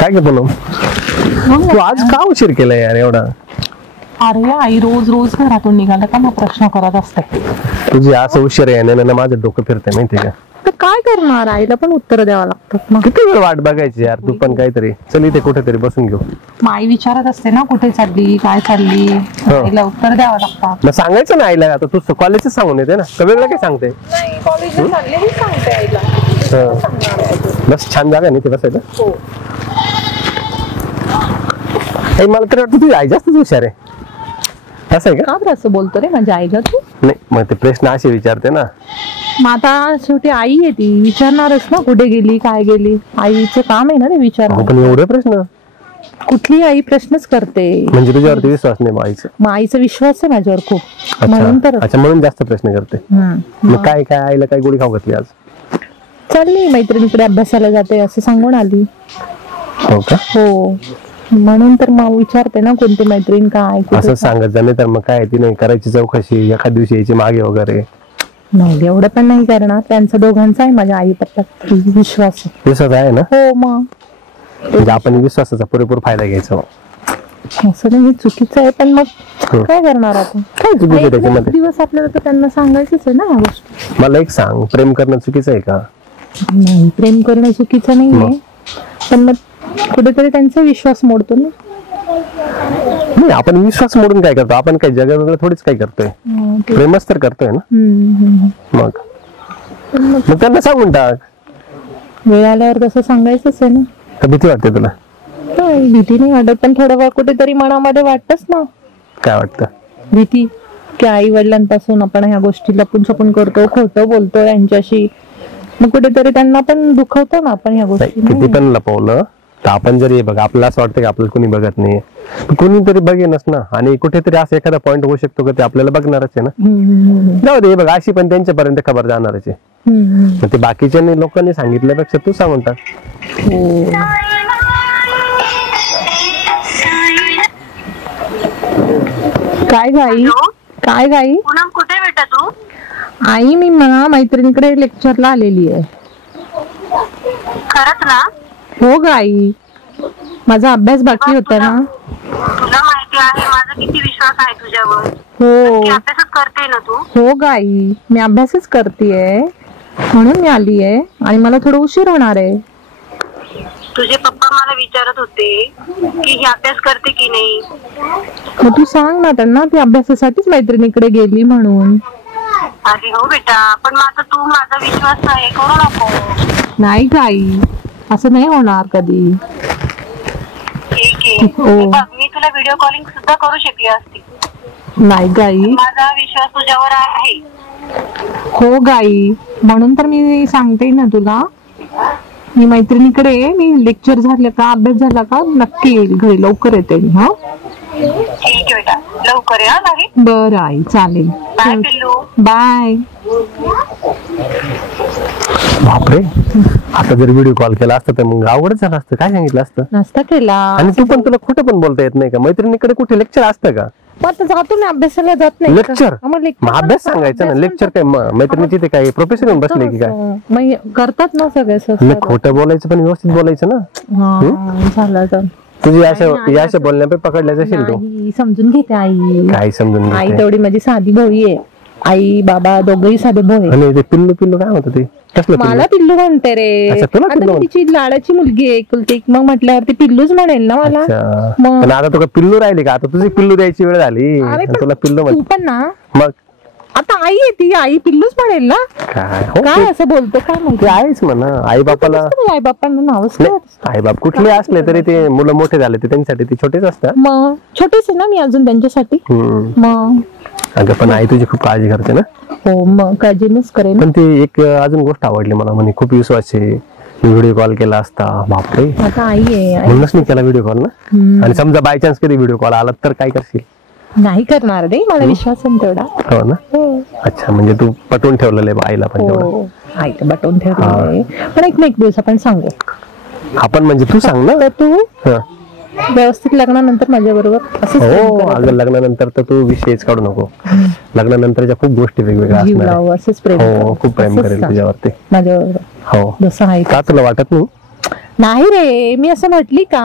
काय ग बनव तू आज का उशीर केलाय यार एवढा? अरे आई रोज रोज घरातून निघाला का मग प्रश्न करत असते. तुझी असं उशीर आहे माझं डोकं फिरतंय माहितीये का? तर काय करणार, आईला पण उत्तर द्यावं लागतात मग. किती वेळ वाट बघायची यार, तू पण काहीतरी चल इथे कुठेतरी बसून घेऊ. आई विचारत असते ना कुठे चालली काय चालली, आईला उत्तर द्यावं लागतं. मग सांगायचं ना आईला, आता तू कॉलेजच सांगून येते ना, का वेगळं काय सांगते? नाही कॉलेजला चालले हे सांगते आईला. बस छान जागा नाही ते बसायचं. हो मला तर वाटतं तुझी आई जास्तच हुशार आहे. असं आहे का? का असं बोलतो रे माझ्या आईला तू? नाही मग ते प्रश्न असे विचारते ना. मग आता शेवटी आई आहे ती, विचारणारच ना कुठे गेली काय गेली. आईचं काम आहे ना ते विचारणं. पण एवढे प्रश्न कुठली आई प्रश्नच करते. म्हणजे तुझ्यावरती विश्वास नाही आईचा? मग आईचा विश्वास आहे माझ्यावर खूप, म्हणून तर. अच्छा म्हणून जास्त प्रश्न करते. मग काय काय आईला काय गोळी खाऊ घातली आज? चालली मैत्रिणीकडे अभ्यासाला जाते असं सांगून आली. हो का? हो म्हणून तर मग विचारते ना कोणती मैत्रीण काय असं सांगत नाही तर मग काय ती नाही करायची चौकशी एखाद दिवशी यायची मागे वगैरे? नाही एवढं पण नाही करणार, त्यांचा दोघांचा आहे माझ्या आई पप्पा विश्वास. विश्वास आहे ना? हो मग म्हणजे आपण विश्वासाचा पुरेपूर फायदा घ्यायचा. असं नाही चुकीचं आहे, पण मग काय करणार आपण? काय चुकीचं त्याच्यामध्ये? दिवस आपल्याला तर त्यांना सांगायचंच आहे ना ह्या गोष्टी. मला एक सांग, प्रेम करणं चुकीचं आहे का? नाही प्रेम करणं चुकीचं नाहीये, पण मग कुठेतरी त्यांचा विश्वास मोडतो ना. नाही आपण विश्वास मोडून काय करतो? आपण काय जगा वेगळं थोडीच काय करतोय, प्रेमच तर करतोय ना. मग त्यांना सांगून टाक. वेळ आल्यावर तसं सांगायचंच आहे ना. तर भीती वाटते तुला? भीती नाही वाटत, पण थोडं कुठेतरी मनामध्ये वाटतच ना. काय वाटतं? भीती की आई वडिलांपासून आपण ह्या गोष्टी लपून छपून करतो, खोटं बोलतो यांच्याशी, मग कुठेतरी त्यांना पण दुखवतो ना आपण ह्या गोष्टी. किती पण लपवलं तर आपण जरी बघ आपल्याला असं वाटतं की आपल्याला कोणी बघत नाही, कोणीतरी बघेनच ना. आणि कुठेतरी असं एखादा पॉईंट होऊ शकतो की ते आपल्याला बघणारच आहे ना. जाऊ दे बघ, अशी पण त्यांच्यापर्यंत खबर जाणारच आहे. मग ते बाकीच्या लोकांनी सांगितल्यापेक्षा तू सांगून टाक. काय गाई काय गाई कुठे बेटा तू? आई मी मला मैत्रिणीकडे लेक्चरला आलेली आहे. खरंच ना? हो गाई, माझा अभ्यास बाकी होता ना. तुला माहिती आहे माझा किती विश्वास आहे तुझ्यावर. हो अभ्यासच करते ना तू? हो गाई, मी अभ्यासच करतेय म्हणून मी आली आहे, आणि मला थोडं उशीर होणार आहे. तुझे पप्पा मला विचारत होते की ही अभ्यास करते की नाही. मग तू सांग ना त्यांना ती अभ्यासासाठीच मैत्रिणीकडे गेली म्हणून. अरे हो बेटा, पण माझा तू माझा विश्वास आहे, करू नको. नाही गाई, असं नाही होणार कधी. ठीक आहे, मी तुला व्हिडिओ कॉलिंग सुद्धा करू शकली असती. नाही गाई, माझा विश्वास तुझ्यावर आहे. हो गाई, म्हणून तर मी सांगते ना तुला. मी मैत्रिणीकडे मी लेक्चर झालं का अभ्यास झाला का नक्की येईल घरी, लवकर येते मी. हा ठीक आहे बेटा, लवकर या. बरं आई, चालेल. बाय पिल्लू. बाय. बापरे, आता जर व्हिडिओ कॉल केला असता तर मग अवघड झालं असतं. काय सांगितलं असतं? नसता केला. आणि तू पण, तुला खोटं पण बोलता येत नाही का? मैत्रिणीकडे कुठे लेक्चर असतं का? जातो ना अभ्यासाला, जात नाही. लेक्चर मग अभ्यास सांगायचं ना. लेक्चर काय मैत्रिणीची ते काय प्रोफेसर येऊन बसले की काय? मग करतात ना सगळे. खोटं बोलायचं पण व्यवस्थित बोलायचं ना. झालं तर तुझी अशा बोलण्यापे पकडल्याचं असेल तू. समजून घेते आई. काय समजून? आई तेवढी माझी साधी भोळी आहे. आई बाबा दोघही साधे भोळे. आणि ते पिल्लू पिल्लू काय होतं ते? मला पिल्लू म्हणते रे. तिची लाडाची मुलगी आहे एकुलती एक, मग म्हटल्यावरती पिल्लूच म्हणेल ना मला. पण आता तुला पिल्लू राहिली का? आता तुझी पिल्लू द्यायची वेळ झाली, तुला पिल्लू तू पण ना. मग आता आई आहे ती, आई पिल्लूच म्हणेल ना. काय असं बोलतो? काय म्हणते? आहेच म्हणा. आई बापाला आई बापांना नावच. आई बाप कुठले असले तरी ते मुलं मोठे झाले ते त्यांच्यासाठी ते छोटेच असतात. मग छोटेच आहे ना मी अजून त्यांच्यासाठी. मग अगं पण आई तुझी खूप काळजी करते ना. हो मग काळजीच करेन. पण ती एक अजून गोष्ट आवडली मला, म्हणे खूप विश्वास आहे, व्हिडिओ कॉल केला असता. बापरे, आता आई आहे म्हणूनच नाही केला व्हिडिओ कॉल ना. आणि समजा बाय चान्स कधी व्हिडिओ कॉल आला तर काय करशील? नाही करणार रे, मला विश्वास आहे तेवढा. हो ना. अच्छा, म्हणजे तू पटवून ठेवलेलं आहे आईला पण तेवढं. आईला पटवून ठेवलेलं. पण एक दिवस आपण सांगू. आपण म्हणजे तू सांग ना. तू व्यवस्थित लग्नानंतर माझ्या बरोबर असं. हो अगं, लग्नानंतर तर तू विषयच काढू नको. लग्नानंतरच्या खूप गोष्टी वेगवेगळ्या असणार. असंच प्रेम. हो खूप प्रेम करेल तुझ्यावरती माझ्याबरोबर. हो जसं आहे का? तुला वाटत नाही? नाही रे, मी असं म्हटली का?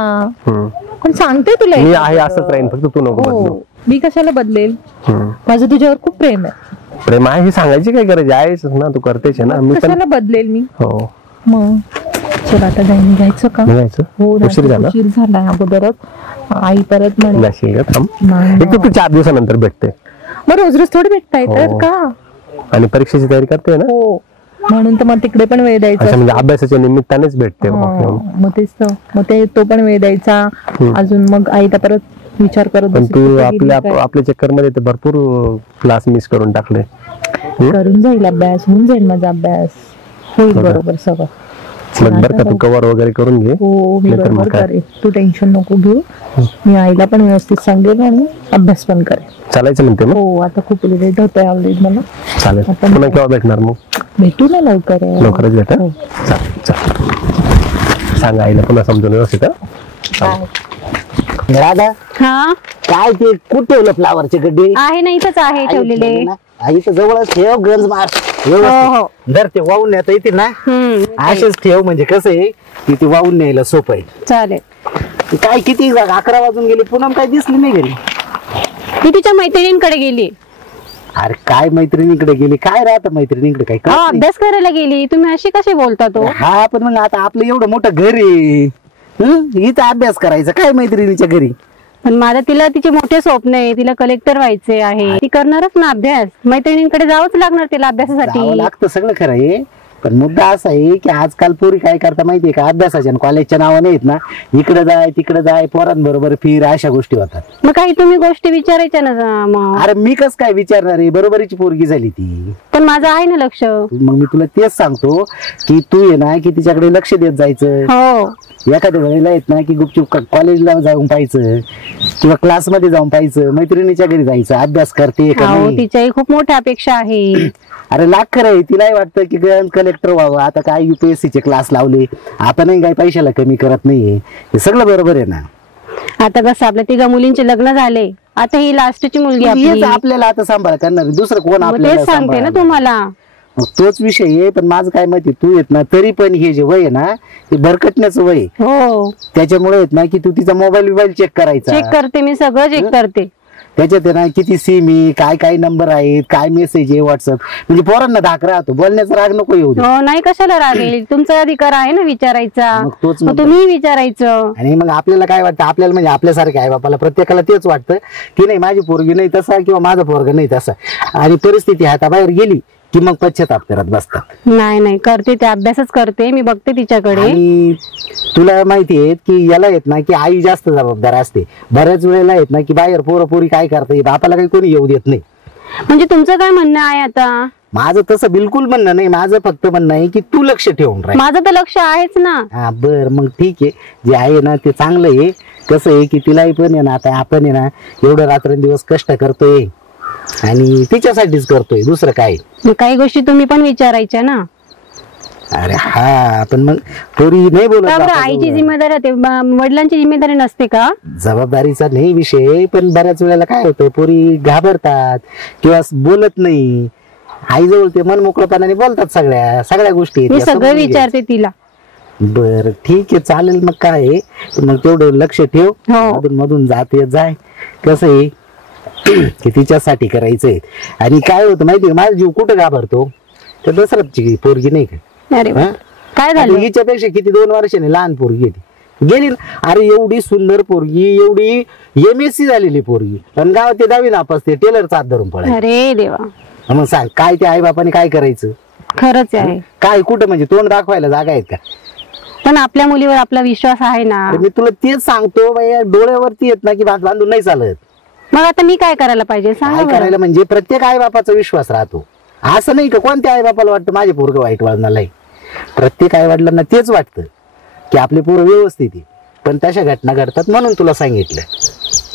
हम्म. पण सांगते तुला मी एक आहे गोष्ट. असंच राहीन, फक्त तू नको बदलू. हो, मी कशाला बदलेल? हम्म. माझं तुझ्यावर खूप प्रेम आहे. प्रेम आहे हे सांगायची काय गरज आहेच ना, तू करतेच आहे ना. मी पण कशाला बदलेल मी? हो मग चल आता जाईन, घ्यायचं का? निघायचं. हो ना, उशीर झाला. उशीर झालाय अगोदरच. आई परत म्हणे जाशील का? थांब. नाही एक तर तू 4 दिवसानंतर भेटते मग रोज रोज थोडी भेटता येतात हो. का? आणि परीक्षेची तयारी करते ना. हो, म्हणून तर मग तिकडे पण वेळ द्यायचा. अच्छा, म्हणजे अभ्यासाच्या निमित्तानेच भेटते. मग तेच तर, मग ते तो पण वेळ द्यायचा. अजून मग आईला परत विचार करत पण बसायचं तू कुठे आपल्या गेली काय. आपल्या चक्कर मध्ये ते भरपूर क्लास मिस करून टाकले. करून जाईल अभ्यास, होऊन जाईल माझा अभ्यास, होईल बरोबर सगळं. बघ बरं का, तू कव्हर वगैरे करून घे. हो, मी नाहीतर मग बरोबर काय. करेन, तू टेन्शन नको घेऊ. मी आईला पण व्यवस्थित सांगेल आणि अभ्यास पण करेन. चालायचं म्हणते मग. हो, आता खूप लेट होतोय ऑलरेडी मला. चालेल. आता पुन्हा केव्हा भेटणार मग? भेटू ना लवकर. लवकरच भेटा. हो. चालेल चालेल. सांग आईला पुन्हा समजून व्यवस्थित. हं? राधा, हा काय ते कुठे ठेवलं फ्लावरचे गड्डे? आहे ना, इथंच आहे ठेवलेले. इथं जवळच ठेव, गंज मार हो व्यवस्थित. जर ते वाहून नेता येते ना, असेच ठेव, म्हणजे कसं आहे की ते वाहून न्यायला सोपं आहे. चालेल. काय किती 11 वाजून गेले, पुन्हा काय दिसली नाही घरी? मी तिच्या मैत्रिणींकडे गेली. अरे काय मैत्रिणीकडे गेली? काय राहतं मैत्रिणीकडे? काय कळत नाही. अभ्यास करायला गेली. तुम्ही अशी कशी बोलता तो? हा, पण मग आता आपलं एवढं मोठं घर आहे, इथं अभ्यास करायचा काय मैत्रिणीच्या घरी? पण माझं तिला तिचे मोठे स्वप्न आहे. तिला कलेक्टर व्हायचे आहे. ती करणारच ना अभ्यास. मैत्रिणींकडे जावंच लागणार तिला जावं अभ्यासासाठी. लागतं, सगळं खरं आहे. पण मुद्दा असा आहे की आजकाल पोरी काय करता माहितीये का, अभ्यासाच्या आणि कॉलेजच्या नावाने आहेत ना, इकडे जाय तिकडे जाय, पोरांबरोबर फिर, अशा गोष्टी होतात. मग काही तुम्ही गोष्टी विचारायच्या ना मग. अरे मी कस काय विचारणार आहे, बरोबरीची पोरगी झाली ती. पण माझं आहे ना लक्ष. मग मी तुला तेच सांगतो की तू आहे ना की तिच्याकडे लक्ष देत जायचं. हो, एखाद्या वेळेला येत ना की गुपचूप कॉलेजला जाऊन पाहायचं किंवा क्लासमध्ये जाऊन पाहायचं, मैत्रिणीच्या घरी जायचं, अभ्यास करते का हो, नाही. तिच्याही खूप मोठ्या अपेक्षा आहे. अरे लाख खरं आहे, तिलाही वाटतं की कलेक्टर व्हावं. आता काय UPSC चे क्लास लावले, आपणही काही पैशाला कमी करत नाहीये, हे सगळं बरोबर आहे ना. आता कसं आपल्या 3 मुलींचे लग्न झाले, आता ही लास्टची मुलगी हेच आपली. आपल्याला आता सांभाळ करणार, दुसरं कोण मग आपल्याला तेच सांगते ना सांभाळणार? तुम्हाला. मग तोच विषय आहे. पण माझं काय माहिती, तू येत ना तरी पण हे जे वय आहे ना, ते भरकटण्याचं वय आहे. हो, त्याच्यामुळे येत ना की तू तिचा मोबाईल चेक करायचा. चेक करते मी, सगळं चेक करते. त्याच्यात आहे ना किती सिम आहे, काय काय नंबर आहेत, काय मेसेज आहे व्हॉट्सअप, म्हणजे पोरांना धाक राहतो, बोलण्याचा राग नको येऊ दे. हो, नाही कशाला रागेल? तुमचा अधिकार आहे ना विचारायचा. मग तोच मग मुद्दा. तुम्ही विचारायचं. आणि मग आपल्याला काय वाटतं, आपल्याला म्हणजे आपल्यासारखे आहे बापाला प्रत्येकाला तेच वाटतं की नाही माझी पोरगी नाही तसा किंवा माझं पोरग नाही तसा, आणि परिस्थिती हाताबाहेर गेली की मग पश्चाताप करत बसतात. नाही नाही, करते ते, अभ्यासच करते मी, बघते तिच्याकडे. आणि तुला माहिती आहे की याला येत ना की आई जास्त जबाबदार असते. बऱ्याच वेळेला येत ना की बाहेर पोरी काय करते, बापाला काही कोणी येऊ देत नाही. म्हणजे तुमचं काय म्हणणं आहे आता? माझं तसं बिलकुल म्हणणं नाही, माझं फक्त म्हणणं आहे की तू लक्ष ठेवून राह. माझं तर लक्ष आहेच ना. हा बर, मग ठीक आहे, जे आहे ना ते चांगलं आहे. कसं आहे की तिलाही पण आहे ना, आता आपण आहे ना एवढं रात्रंदिवस कष्ट करतोय आणि तिच्यासाठीच करतोय, दुसरं काय. मग काही गोष्टी तुम्ही पण विचारायच्या ना. अरे हा, पण मग पोरी नाही बोलत का बरं? बापाजवळ. आईची जिम्मेदारी राहते, वडिलांची जिम्मेदारी नसते का? जबाबदारीचा नाही विषय, पण बऱ्याच वेळेला काय होतं, पोरी घाबरतात किंवा बोलत नाही. आईजवळ ते मन मोकळपणाने बोलतात, सगळ्या गोष्टी मी त्या सगळं समजून घे. विचारते तिला. बर ठीक आहे, चालेल. मग काय आहे, मग तेवढं लक्ष ठेव. हो. मधून मधून जाते जाय. कसं आहे की तिच्यासाठी करायचंय. आणि काय होतं माहितीये, माझा जीव कुठं घाबरतो, तर दसरथची पोरगी नाही का, अरे वा. हा? काय आता झालं? हिच्यापेक्षा किती 2 वर्षाने लहान पोरगी आहे गेली ना. अरे एवढी सुंदर पोरगी, एवढी MSc झालेली पोरगी, पण गावात ते 10वी नापासते, टेलरचा हात धरून पडाय. अरे देवा, मग सांग काय ते आई बापाने काय करायचं? खरंच आहे. काय कुठं म्हणजे तोंड दाखवायला जागा आहेत का? पण आपल्या मुलीवर आपला विश्वास आहे ना. तर मी तुला तेच सांगतो बाई, डोळ्यावरती येत ना की भात बांधून नाही चालत. मग आता मी काय करायला पाहिजे सांगा काय बरं. करायला म्हणजे प्रत्येक आई बापाचा विश्वास राहतो. असं नाही का कोणत्या आई बापाला वाटतं माझे पोरग वाईट वळणाला आहे. प्रत्येक आई वडिलांना तेच वाटतं की आपले पोरं व्यवस्थित आहे, पण तशा घटना घडतात म्हणून तुला सांगितलं.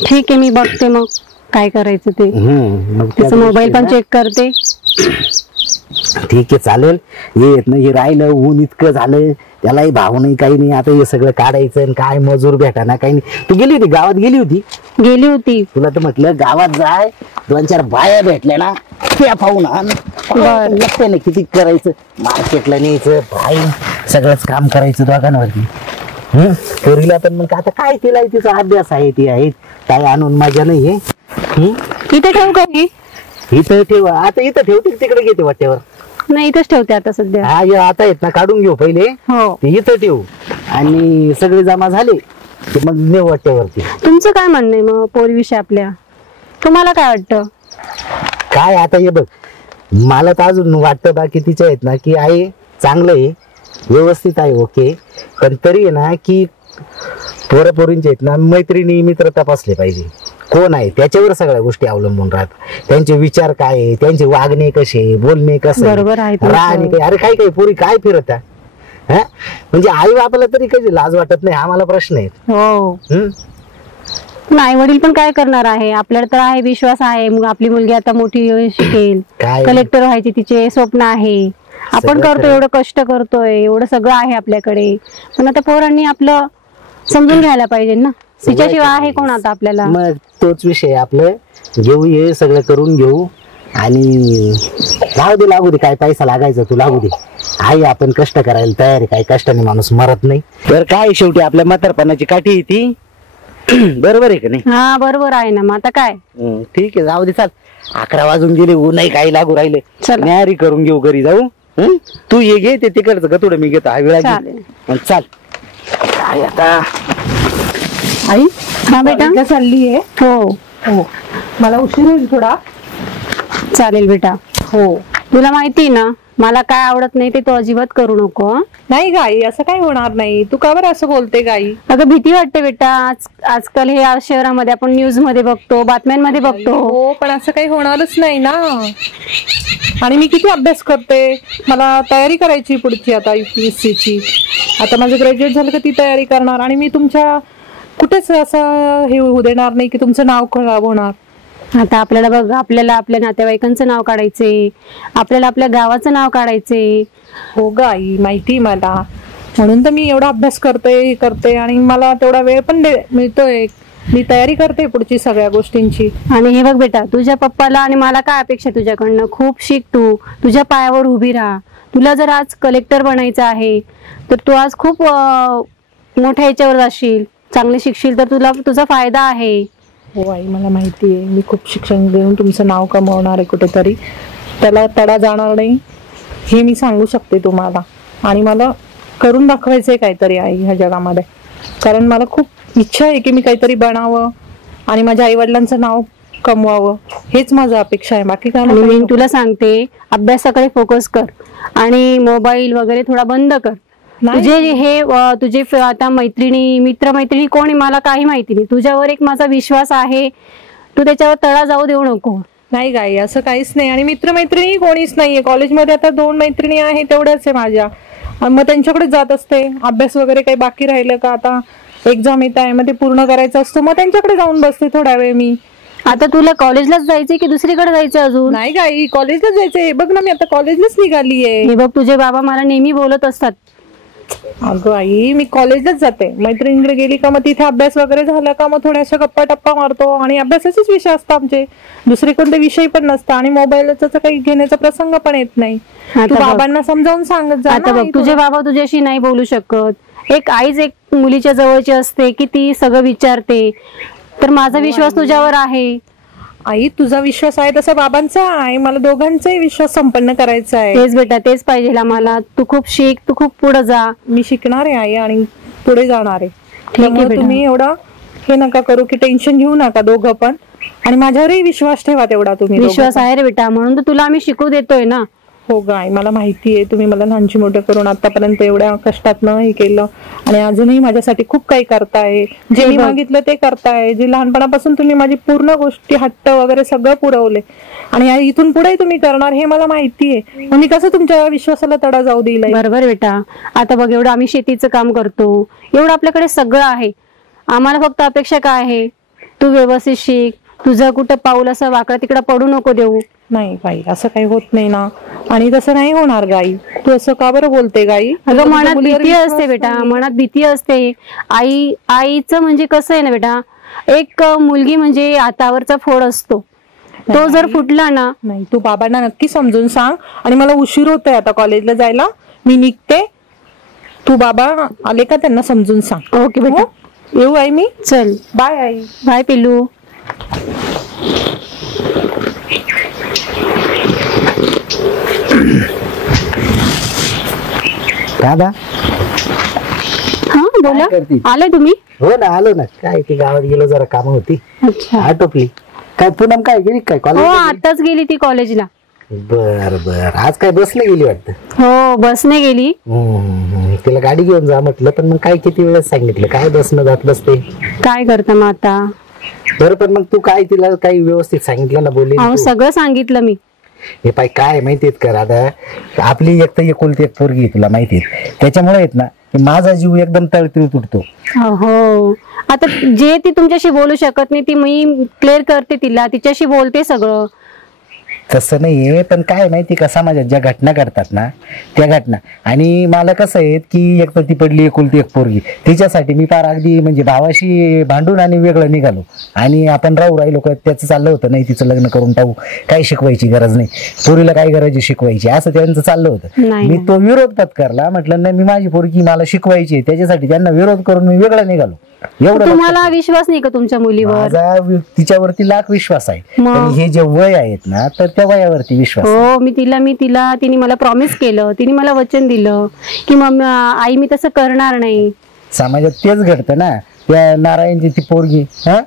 ठीक आहे, मी बघते मग काय करायचं ते. मग त्या तिचा मोबाईल पण दृष्टीने चेक करते. ठीक आहे, चालेल. हे येत नाही, हे राहिलं, ऊन इतकं झालं, त्यालाही भाव नाही काही नाही. आता हे सगळं काढायचं आणि काय मजूर भेटाना काही नाही. तू गेली होती गावात, गेली होती. तुला तर म्हटलं गावात जाय, 2-4 बाया भेटल्या ना त्या पाहून आण. लागतंय ना किती करायचं, मार्केटला न्यायचं, भाई सगळंच काम करायचं दोघांवरती. पोरीला पण मग आता काय तिला तिचा अभ्यास आहे ती आहे काय आणून माझ्या नाहीये. इथे ठेवू काही इथं ठेव आता इथं ठेवते तिकडे घेते वाट्यावर. नाही इथेच ठेवते आता सध्या. हा या आता येत ना काढून घेऊ पहिले हो ते इथं ठेवू आणि सगळे जमा झाले की मग नेऊ वाट्यावरती. तुमचं काय म्हणणं आहे मग पोरीविषयी आपल्या? तुम्हाला काय वाटतं? काय आता हे बघ मला तर अजून वाटतं बाकी तिच्या आहेत ना की आहे चांगलं आहे व्यवस्थित आहे ओके पण तरी आहे ना की पोरापोरींचे आहेत ना मैत्रिणी मित्र तपासले पाहिजे कोण आहे त्याच्यावर सगळ्या गोष्टी अवलंबून राहतात. त्यांचे विचार काय आहे त्यांचे वागणे कसे बोलणे कसे बरोबर आहे तुमचं. राहणे काय अरे काय काय पोरी काय फिरत आहे म्हणजे आई बापाला तरी कधी लाज वाटत नाही हा मला प्रश्न आहे. हो आई वडील पण काय करणार आहे आपल्याला तर आहे विश्वास आहे मग आपली मुलगी आता मोठी शिकेल काय कलेक्टर व्हायची तिचे स्वप्न आहे आपण सगळं करतोय खरं. एवढं कष्ट करतोय एवढं सगळं आहे आपल्याकडे पण आता पोरांनी आपलं समजून घ्यायला पाहिजे ना तिच्याशिवाय आहे कोण आता आपल्याला. मग तोच विषय आपलं घेऊ हे सगळं करून घेऊ आणि लागू दे काय पैसा लागायचा तू लागू दे आई आपण कष्ट करायला तयार आहे काय कष्टाने माणूस मरत नाही. तर काय शेवटी आपल्या म्हातारपणाची काठी आहे ती बरोबर आहे का नाही. हा बरोबर आहे ना मग आता काय ठीक आहे जाऊ दे चाल 11 वाजून गेले नाही काही लागू राहिले चला. न्यारी करून घेऊ घरी जाऊ. तू ये घे ते तिकडचं का थोडं मी घेतो हा वेळा चालेल. चाल काय आता आई हा बेटा कॉलेजला चाललीये. हो हो मला उशीर होईल थोडा. चालेल बेटा. हो तुला माहिती ना मला काय आवडत नाही ते तू अजिबात करू नको हं? नाही गाई असं काही होणार नाही. तू का बरं असं बोलते गाई? अगं भीती वाटते बेटा आजकाल हे शहरामध्ये आपण न्यूज मध्ये बघतो बातम्यांमध्ये बघतो. हो पण असं काही होणारच नाही ना. आणि मी किती अभ्यास करते मला तयारी करायची पुढची आता UPSC ची. आता माझं ग्रॅज्युएट झालं का ती तयारी करणार आणि मी तुमच्या कुठेच असं हे होऊ देणार नाही की तुमचं नाव खराब होणार. आता आपल्याला बघ आपल्याला आपल्या नातेवाईकांचं नाव काढायचे आपल्याला आपल्या गावाचं नाव काढायचे. हो गाई माहिती मला म्हणून तर मी एवढा अभ्यास करते आणि मला तेवढा वेळ पण मिळतोय. मी तयारी करते पुढची सगळ्या गोष्टींची. आणि हे बघ बेटा तुझ्या पप्पाला आणि मला काय अपेक्षा तुझ्याकडनं खूप शिक तू तुझ्या पायावर उभी राहा. तुला जर आज कलेक्टर बनायचं आहे तर तू आज खूप मोठ्या ह्याच्यावर जाशील चांगले शिकशील तर तुला तुझा फायदा आहे. हो आई मला माहिती आहे मी खूप शिक्षण देऊन तुमचं नाव कमवणार आहे कुठेतरी त्याला तडा जाणार नाही हे मी सांगू शकते तुम्हाला. आणि मला करून दाखवायचंय काहीतरी आई ह्या जगामध्ये कारण मला खूप इच्छा आहे की मी काहीतरी बनावं आणि माझ्या आई वडिलांचं नाव कमवावं हेच माझं अपेक्षा आहे बाकी काय. आणि मी तुला सांगते अभ्यासाकडे फोकस कर आणि मोबाईल वगैरे थोडा बंद कर. तुझे हे तुझे आता मित्रमैत्रिणी कोणी मला काही माहिती नाही तुझ्यावर एक माझा विश्वास आहे तू त्याच्यावर तडा जाऊ देऊ नको. नाही गाई असं काहीच नाही आणि मित्रमैत्रिणी कोणीच नाहीये कॉलेजमध्ये आता 2 मैत्रिणी आहे तेवढ्याच आहे माझ्या. मग त्यांच्याकडे जात असते अभ्यास वगैरे काही बाकी राहिलं का आता एक्झाम येत आहे मग ते पूर्ण करायचं असतं मग त्यांच्याकडे जाऊन बसते थोडा वेळ मी. आता तुला कॉलेजलाच जायचंय की दुसरीकडे जायचं अजून? नाही गाई कॉलेजलाच जायचंय बघ ना मी आता कॉलेजलाच निघालीये. हे बघ तुझे बाबा मला नेहमी बोलत असतात. अगं आई मी कॉलेजलाच जाते मैत्रिणीकडे गेली का मग तिथे अभ्यास वगैरे झाला का मग थोड्याशा गप्पा टप्पा मारतो आणि अभ्यासाचेच विषय असतात आमचे दुसरे कोणते विषय पण नसतात आणि मोबाईलचा काही घेण्याचा प्रसंग पण येत नाही. तू बाबांना समजावून सांगत जा. आता बघ तुझे बाबा तुझ्याशी नाही बोलू शकत एक आईच एक मुलीच्या जवळची असते की ती सगळं विचारते तर माझा विश्वास तुझ्यावर आहे. आई तुझा विश्वास आहे तसा बाबांचा आहे मला दोघांचाही विश्वास संपन्न करायचा आहे. तेच बेटा तेच पाहिजे आम्हाला. तू खूप शिक तू खूप पुढे जा. मी शिकणार आहे आई आणि पुढे जाणार आहे. ठीक आहे बेटा. तुम्ही एवढा हे नका करू की टेन्शन घेऊ नका दोघं पण आणि माझ्यावरही विश्वास ठेवा तेवढा तुम्ही. विश्वास आहे रे बेटा म्हणून तर तुला आम्ही शिकू देतोय ना. हो गाय मला माहिती आहे तुम्ही मला लहानची मोठं करून आतापर्यंत एवढ्या कष्टातनं हे केलं आणि अजूनही माझ्यासाठी खूप काही करताय. जे मी मागितलं ते करताय जे लहानपणापासून तुम्ही माझी पूर्ण गोष्टी हट्ट वगैरे सगळं पुरवले आणि इथून पुढे तुम्ही करणार हे मला माहिती आहे. मी कसं तुमच्या विश्वासाला तडा जाऊ दिलाय. बरोबर बेटा आता बघ एवढं आम्ही शेतीचं काम करतो एवढं आपल्याकडे सगळं आहे आम्हाला फक्त अपेक्षा काय आहे तू व्यवस्थित शिक तुझं कुठं पाऊल असं वाकडा तिकडं पडू नको देऊ. नाही गाई असं काही होत नाही ना आणि तसं नाही होणार गाई. तू असं का बरं बोलते गाई? अगं मनात भीती असते बेटा मनात भीती असते. आईचं म्हणजे कसं आहे ना बेटा एक मुलगी म्हणजे हातावरचा फोड असतो तो जर फुटला ना. नाही तू बाबांना नक्की समजून सांग आणि मला उशीर होतोय आता कॉलेजला जायला मी निघते. तू बाबा आले का त्यांना समजून सांग. ओके बेटा. येऊ आई मी. चल बाय आई. बाय पिल्लू. दादा हा बोला. काय करते? आले तुम्ही? हो ना आलो ना. काय ती गावात गेलो जरा काम होती अच्छा. आटोपली. काय पूनम काय गेली काय हो कॉलेज? आताच गेली ती कॉलेजला. बर बर. आज काय बसने गेली वाटतं. हो बसने गेली. तिला गाडी घेऊन जा म्हटलं पण मग काय किती वेळेस सांगितलं काय बसनं जात बसते. काय करता मग आता? बरं पण मग तू काय तिला काही व्यवस्थित सांगितलं ना बोलली अहो सगळं सांगितलं मी. हे पाय काय माहितीये का आता आपली एक तर एकुलती एक पोरगी आहे, तुला माहितीये त्याच्यामुळे येत ना माझा जीव एकदम तळतळ तुटतो. हो आता जे ती तुमच्याशी बोलू शकत नाही ती मी क्लिअर करते तिला, तिच्याशी बोलते सगळं. तसं नाहीये पण काय माहिती का समाजात ज्या घटना घडतात ना त्या घटना आणि मला कसं आहे की एक तर ती पडली एकुलती एक पोरगी तिच्यासाठी मी फार अगदी म्हणजे भावाशी भांडून आणि वेगळं निघालो आणि आपण राहिलो का त्याचं चाललं होतं नाही तिचं लग्न करून टाकू काही शिकवायची गरज नाही पोरीला काय गरज आहे शिकवायची असं त्यांचं चाललं होतं. नाही, मी तो विरोध पत्करला म्हटलं नाही मी माझी पोरगी मला शिकवायची आहे त्याच्यासाठी त्यांना विरोध करून मी वेगळं निघालो. एवढं तुम्हाला विश्वास नाही का तुमच्या मुलीवर? माझा तिच्यावरती लाख विश्वास आहे मग? पण हे जे वय आहेत ना तर त्या वयावरती विश्वास आहे. हो मी तिला तिने मला प्रॉमिस केलं, तिने मला वचन दिलं की मम्मी आई मी तसं करणार नाही. समाजात तेच घडतं ना. त्या नारायणची ती पोरगी हा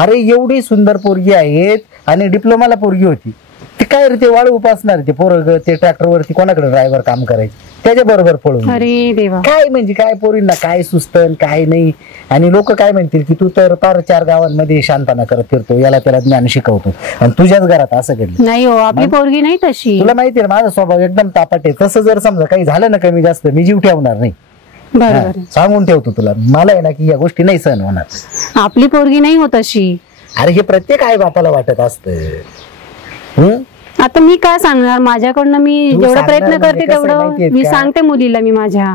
अरे एवढी सुंदर पोरगी आहेत आणि डिप्लोमाला पोरगी होती ती काय रे ते वाळू उपासणार ते पोरग ते ट्रॅक्टरवरती कोणाकडे ड्रायव्हर काम करायचे त्याच्या बरोबर पळून अरे देवा. काय म्हणजे काय पोरींना काय सुचतं काय नाही आणि लोक काय म्हणतील की तू तर फार 4 गावांमध्ये शांतपणा करत फिरतो याला त्याला ज्ञान शिकवतो आणि तुझ्याच घरात असं घडलं. नाही हो आपली पोरगी नाही तशी. तुला माहिती आहे माझा स्वभाव एकदम तापट आहे तसं जर समजा काही झालं ना कमी जास्त मी जीव ठेवणार नाही. बरोबर सांगून ठेवतो तुला मला आहे ना की या गोष्टी नाही सहन होणार. आपली पोरगी नाही होत अशी. अरे हे प्रत्येक आई बापाला वाटत असतं. आता मी काय सांगणार माझ्याकडनं मी तू जेवढा सांगणार प्रयत्न म्हणजे करते कसं आहे तेवढं माहितीये मी का? सांगते मुलीला मी माझ्या.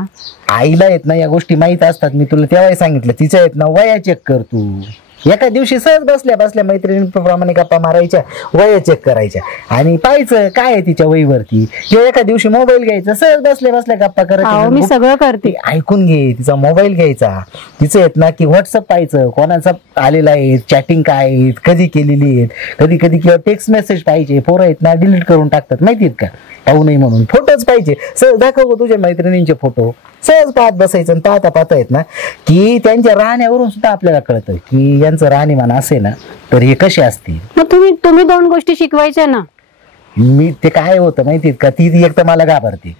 आईला येत ना या गोष्टी माहित असतात मी तुला तेव्हाही सांगितलं तिच्या येत ना वया चेक कर तू. एका दिवशी सहज बसल्या बसल्या मैत्रिणीप्रमाणे गप्पा मारायच्या वया चेक करायच्या आणि पाहायचं काय आहे तिच्या वहीवरती किंवा एका दिवशी मोबाईल घ्यायचा सहज बसल्या बसल्या गप्पा अहो करायच्या. मी सगळं करते. ऐकून घे तिचा मोबाईल घ्यायचा तिचं येत ना की व्हॉट्सअप पाहायचं कोणाचा आलेला आहे चॅटिंग काय आहेत कधी केलेली आहेत कधी कधी किंवा टेक्स्ट मेसेज पाहिजे पोरं आहेत ना डिलीट करून टाकतात माहिती आहेत का पाहू नये म्हणून. फोटोच पाहिजे सहज दाखव तुझ्या मैत्रिणींचे फोटो सहज पाहत बसायचं आणि पाहता येत ना की त्यांच्या राहण्यावरून सुद्धा आपल्याला कळतं की यांचं राहणीमान असे ना तर हे कसे असतील. मग तुम्ही 2 गोष्टी शिकवायच्या ना. मी ते काय होतं माहितीये का ती एक तर मला घाबरते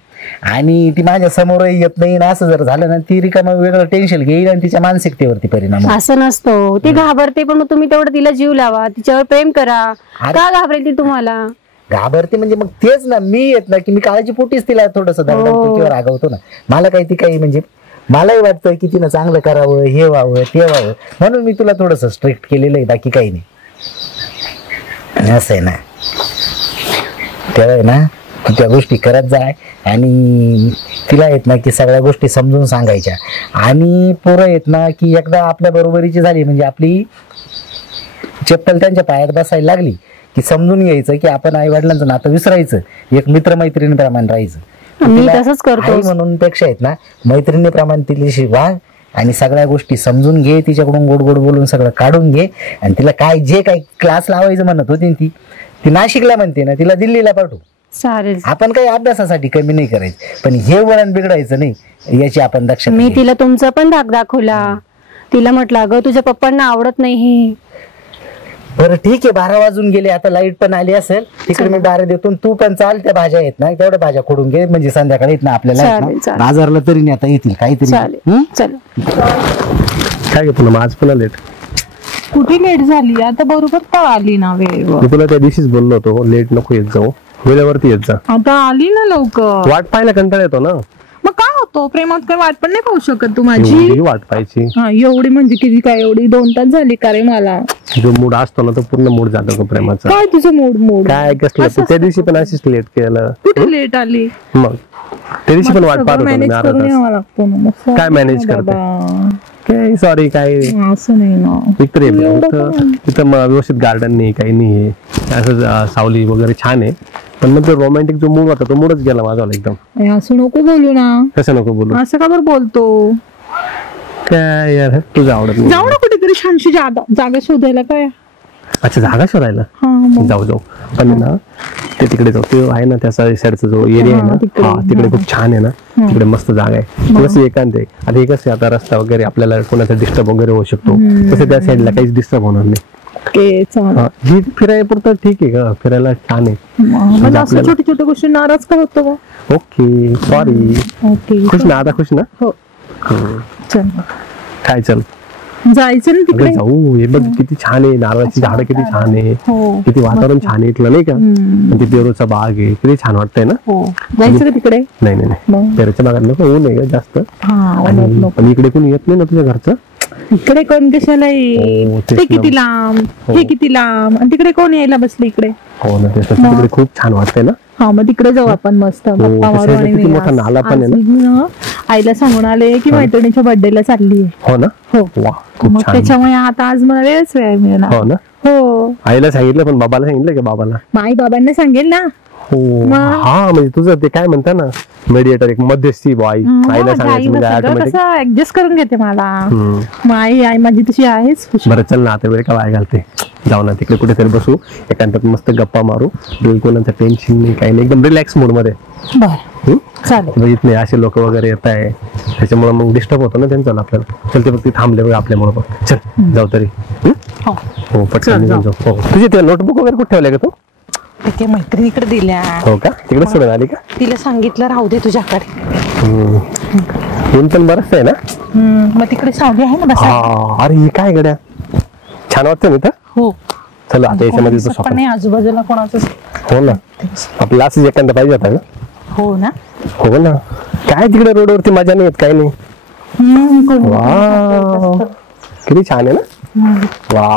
आणि ती माझ्या समोरही येत नाही ना असं जर झालं ना ती रिकामा वेगळं टेन्शन घेईल आणि तिच्या मानसिकतेवरती परिणाम होईल. असं नसतो ती घाबरते पण मग तुम्ही तेवढं तिला जीव लावा तिच्यावर प्रेम करा. का घाबरेल ती तुम्हाला? घाबरते म्हणजे मग तेच ना मी येत ना की मी काळजी पोटीच तिला थोडस किंवा रागवतो ना. मला काही म्हणजे मलाही वाटतं की तिनं चांगलं करावं हे व्हावं ते व्हावं म्हणून मी तुला थोडस स्ट्रिक्ट केलेलं आहे बाकी काही नाही. असं आहे ना तेव्हा ना तू त्या गोष्टी करत जाय आणि तिला येत ना की सगळ्या गोष्टी समजून सांगायच्या आणि पोरं येत ना की एकदा आपल्या बरोबरीची झाली म्हणजे आपली चप्पल त्यांच्या पायात बसायला लागली की समजून घ्यायचं की आपण आई वडिलांचं नातं विसरायचं एक मित्रमैत्रिणीप्रमाणे राहायचं. मी तसंच करतो. आई म्हणून पेक्षा आहेत ना मैत्रिणीप्रमाणे तिच्याशी वाग आणि सगळ्या गोष्टी समजून घे तिच्याकडून गोड गोड बोलून सगळं काढून घे आणि तिला काय जे काही क्लास लावायचं म्हणत होती ती नाशिकला म्हणते ना तिला दिल्लीला पाठवू. चालेल. आपण काही अभ्यासासाठी कमी नाही करायचं पण हे वळण बिघडायचं नाही याची आपण दक्षता मी घ्यायची. तिला तुमचा पण धाक दाखवला. तिला म्हटलं अगं तुझ्या पप्पांना आवडत नाही. बरं ठीक आहे 12 वाजून गेले आता लाईट पण आली असेल तिकडे मी बारा देतो तू पण चाल त्या भाज्या आहेत ना तेवढ्या भाज्या खोडून घे म्हणजे संध्याकाळी येत ना आपल्याला आहेत चालेल, ना, चालेल. बाजारला तरी नाही आता येतील काहीतरी. चालेल चल. काय गे पुन्हा आज पुन्हा लेट. कुठे लेट झाली आता बरोबर तर आली ना वेळेवर. मी तुला त्या दिवशीच बोललो होतो लेट नको येत जाऊ वेळेवरती येत जा. आता आली ना लवकर. वाट पाहायला कंटाळा येतो ना. मग काय होतो प्रेमात काय वाट पण नाही पाहू शकत तू माझी. एवढी वाट पाहायची. हा एवढी म्हणजे किती काय एवढी 2 तास झाली का रे मला. जो मूड असतो ना तो पूर्ण मूड जातो का प्रेमाचा. काय तुझं मूड काय कसलं तू त्या दिवशी पण अशीच लेट केलं. कुठे लेट आली. मग त्या दिवशी पण वाट पाहत होतो मी मॅनेज अर्धा करून तास. यावं लागतो ना मग. काय मॅनेज करते काय सॉरी काय असं नाही ना. तिथं मग व्यवस्थित गार्डन नाही काही नाही असं सावली वगैरे छान आहे पण मग तो रोमॅन्टिक जो मूड होता तो मूडच गेला माझा एकदम. अरे असं नको बोलू ना. कसं नको बोलू? असं का बरं बोलतो? काय यार तुझं आवडत नाही. जाऊ ना कुठेतरी छानशी जागा शोधायला. काय अच्छा जागा शोधायला हा मग. जाऊ पण आहे ना ते तिकडे जाऊ. ते आहे ना त्या साईडचा जो एरिया आहे ना तिकडे. हा तिकडे खूप छान आहे ना. तिकडे मस्त जागा आहे. थोडस एकांत आहे. आता हे कसं आता रस्ता वगैरे आपल्याला कोणाचा डिस्टर्ब वगैरे होऊ शकतो. तसं त्या साईडला काहीच डिस्टर्ब होणार नाही. ओके चालेल. हा, जी फिरायला पुरतं ठीक आहे का, फिरायला छान आहे. मला असं छोट्या छोट्या गोष्टी नाराज का होतो का? Okay sorry. ओके खुश ना आता, खुश ना? हो चल काय चल जायचं ना अगं तिकडे. जाऊ. हे बघ किती छान आहे, नारळाची झाडं किती छान आहे. हो किती वातावरण छान आहे इथलं नाही का. आणि ते पेरूचा बाग आहे किती छान वाटतंय ना. हो जायचं का तिकडे? नाही नाही नाही मग? पेरूच्या बागात नको, ऊन आहे का जास्त. हा आणि पण इकडे कोणी येत नाही ना तुझ्या घरचं. इकडे कोण कशाला येईल? हो, तेच ते ना. किती लांब, हो. हे किती लांब, आणि तिकडे कोण यायला बसले इकडे? हो ना तेच ना. तिकडे खूप छान वाटतंय ना. हा मग तिकडे जाऊ आपण मस्त गप्पा त्या मारू. साईडला आणि किती मी मोठा नाला पण आहे आज मी ना आईला सांगून आले की मैत्रिणीच्या बर्थडेला चालली आहे. हो ना. हो वा खूप मग छान. त्याच्यामुळे आता आज मला वेळ मिळणार. हो ना. हो आईला सांगितलं पण बाबाला सांगितलं का? बाबाला आई बाबांना सांगेल ना. हो हा म्हणजे तुझं ते काय म्हणता ना मेडिएटर, एक मध्यस्थी बॉय. आईला सांगायचं म्हणजे ऑटोमॅटिक. कसं ऍडजस्ट करून घेते मला. हम्म. मग आई माझी तशी आहेच खुश. बरं चल ना आता वेळ का वाया घालते. जाऊ ना तिकडे कुठेतरी बसू, एकांतात मस्त गप्पा मारू. कोणाचं टेन्शन नाही काही नाही, एकदम रिलॅक्स मूड मध्ये. बर चालेल. बघितले असे लोक वगैरे येत आहे त्याच्यामुळे मग डिस्टर्ब होतो ना त्यांचं आपल्याला. चल ते फक्त थांबले बघ आपल्यामुळे बघ. चल जाऊ तरी. हो हो पटकन निघून जाऊ. हो तुझे ते नोटबुक वगैरे कुठे ठेवले का तू? ठीक आहे मैत्रिणीकडे दिल्या. हो का तिकडे सोडून आली का? तिला सांगितलं राहू दे तुझ्याकडे. ऊन पण बरंच आहे ना. मग तिकडे सावली आहे ना बस. हा अरे हे काय गड्या छान वाटतं ना इथं. हो चला आता याच्यामध्ये कोणाचं बसू पण आपण. नाही आजूबाजूला कोणाचं. हो ना आपला असंच एखादा पाहिजे होता का. हो ना. हो ना. काय तिकडे रोडवरती मजा नाही येत काही नाही. वा किती छान आहे ना. वा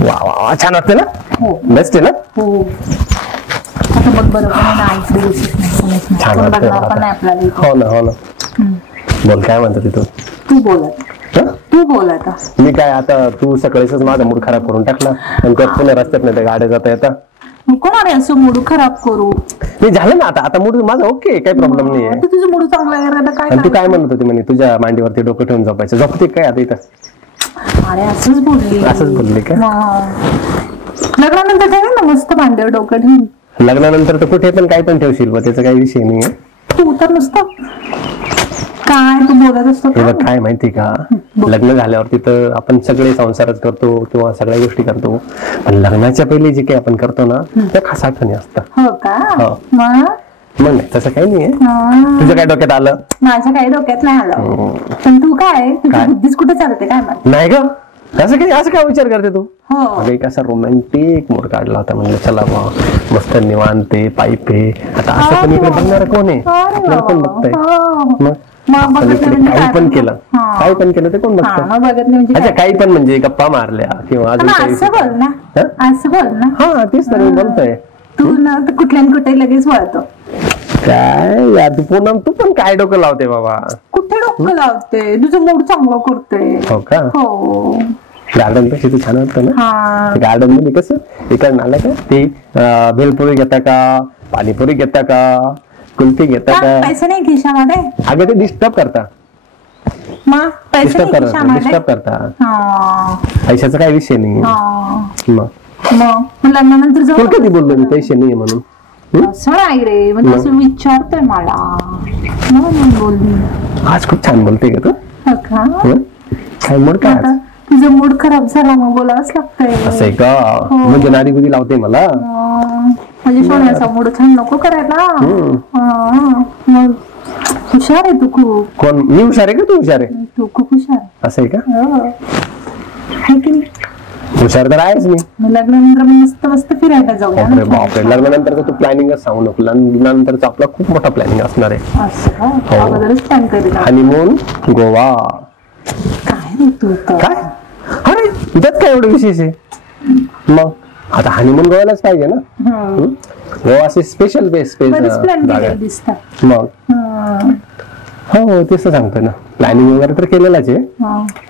वा वा छान वाटतं ना. बेस्ट आहे ना. हो आता बघ बरोबर ना आईकडे विशेष छान वाटतं पण नाही आपल्याला इथे. हो ना हो ना. बोल काय म्हणतो तिथून. तू बोलत तू बोल आता. मी काय आता तू सकाळीच माझा मूड खराब करून टाकला आणि त्यात पुन्हा रस्त्यात नाही त्या गाड्या जाता येतात. कोणाने असं मूड खराब करू. नाही झालं ना आता आता मूड माझा ओके काही प्रॉब्लेम नाही आहे. तुझं मूड चांगला आहे काय. आणि तू काय म्हणत होती म्हणे तुझ्या मांडीवरती डोकं ठेवून झोपायचं. झोपते काय आता इथं? अरे असंच बोलली. असंच बोलली का? लग्नानंतर ठेवेल ना मस्त भांड्यावर डोकं ठेवून. लग्नानंतर तर कुठे पण काय पण ठेवशील बा, त्याचा काही विषय नाही. तू तर नुसतं काय तू बोलत असतो. हे बघ काय माहिती का, लग्न झाल्यावरती तर आपण सगळे संसारच करतो किंवा सगळ्या गोष्टी करतो, पण लग्नाच्या पहिले जे काही आपण करतो ना त्या खास आठवणी असतात. हो का. हो. मग नाही तसं काही नाहीये. तुझ्या काय डोक्यात आलं? माझ्या काही डोक्यात नाही आलं. पण तू काय तुझी बुद्धीच कुठे चालते काय माहिती. नाही ग असं काय विचार करते तू. हो एक असा रोमॅन्टिक मूड काढला होता. म्हणजे चला बा मस्त निवांते पाईप आहे. आता असं पण इकडे बघणार कोण आहे? आपल्याला कोण बघताय? मग इकडे काही पण केलं ते कोण बघतंय? अच्छा काही पण म्हणजे गप्पा मारल्या किंवा अजून काही. असं बोल ना. असं बोल ना. हा तेच तर मी बोलतोय. तू ना कुठल्या कुठे लगेच वळतो. काय यार तू पूनम तू पण काय डोकं लावते बाबा. कुठे डोकं लावते. तुझं मूड चांगलं करते. हो का. हो गार्डन पेक्षा तू छान वाटतं ना. गार्डन मध्ये कसं इकडं आलं का ते भेलपुरी घेता का, पाणीपुरी घेता का, कुल्फी घेता का. पैसे नाही खिशामध्ये. अगं ते डिस्टर्ब करता. मग पैसे नाही खिशामध्ये. डिस्टर्ब करता. पैशाचा काय विषय नाही. मग लग्नानंतर जाऊ. कधी बोललो मी पैसे नाही म्हणून. असं नाही रे म्हणजे असं विचारतोय मला म्हणून बोलली. आज खूप छान बोलते का तू. काय मूड काय आज? तुझं मूड खराब झाला मग बोलावंच लागतंय. असं आहे का. म्हणजे नाडी गुदी लावते मला. म्हणजे सोन्याचा मूड छान नको करायला. मग हुशार आहे तू खूप. कोण मी हुशार आहे का तू हुशार आहे? तू खूप हुशार. असं आहे का. आहे की नाही. हुशार तर आहेच मी. लग्नानंतर मस्त मस्त फिरायला जाऊया. बापरे लग्नानंतर तू प्लॅनिंगच सांगू नको. लग्नानंतरचा आपला खूप मोठा प्लॅनिंग असणार आहे. असं अगोदरच प्लॅन करेल. हनीमून गोवा. काय तू काय अरे त्यात काय एवढं विशेष आहे. मग आता हनीमून गोव्यालाच पाहिजे ना. गोवा असे स्पेशल दिसतात. मग हो तेच सांगतोय ना. प्लॅनिंग वगैरे तर केलेलाच आहे.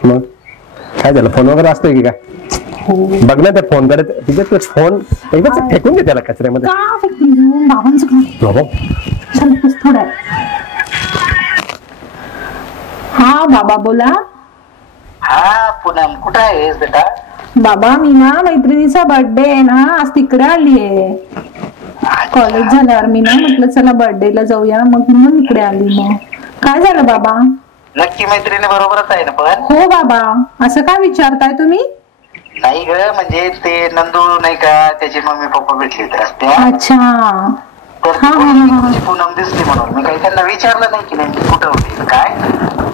मग काय झालं फोन वगैरे असतोय की काय. बघ ना त्या फोन कडे, तिथे ते फोन एकदा फेकून दे त्याला कचऱ्यामध्ये. का फेकून? बाबांचं काय? बाबा चल बस थोडा. हा बाबा बोला. हा पूनम, कुठं आहेस बेटा? बाबा मी ना मैत्रिणीचा बर्थडे आहे ना, आज तिकडे आलीये. कॉलेज झाल्यावर मी ना म्हटलं चला बर्थडेला जाऊया, मग म्हणून इकडे आली. मग काय झालं बाबा? नक्की मैत्रिणी बरोबरच आहे ना? पण हो बाबा, असं काय विचारताय तुम्ही? नाही ग, म्हणजे ते नंदू नाही का, त्याचे मम्मी पप्पा भेटले होते रस्त्यात. अच्छा. तर ती बोलली तुझी पूनम दिसली म्हणून. मी काही त्यांना विचारलं नाही की नेमकी कुठं होती काय.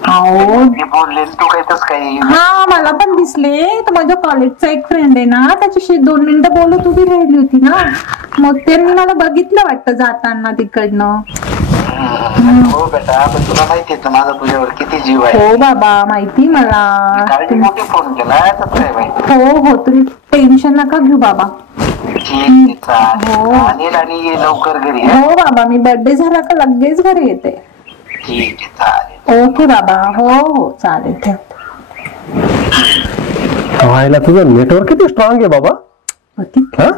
अहो मी बोलले तू काही तस काही. हा मला पण दिसले. तर माझ्या कॉलेजचा एक फ्रेंड आहे ना, त्याच्याशी 2 मिनिटं बोलत उभी राहिली होती ना, मग त्यांनी मला बघितलं वाटतं जाताना तिकडनं. हो बेटा, पण तुला माहितीये ना माझा तुझ्यावर किती जीव आहे. हो बाबा माहिती मला. काळजी मोठी फोन केला तर काय माहिती. हो हो, तुम्ही टेन्शन नका घेऊ बाबा. ठीक आहे, चालेल आणि ये लवकर घरी. हो बाबा, मी बर्थडे झाला का लगेच घरी येते. ठीक आहे, चालेल. ओके बाबा. हो हो चालेल, ठेव. व्हायला तुझं नेटवर्क किती स्ट्रॉंग आहे बाबा. बघितलं हा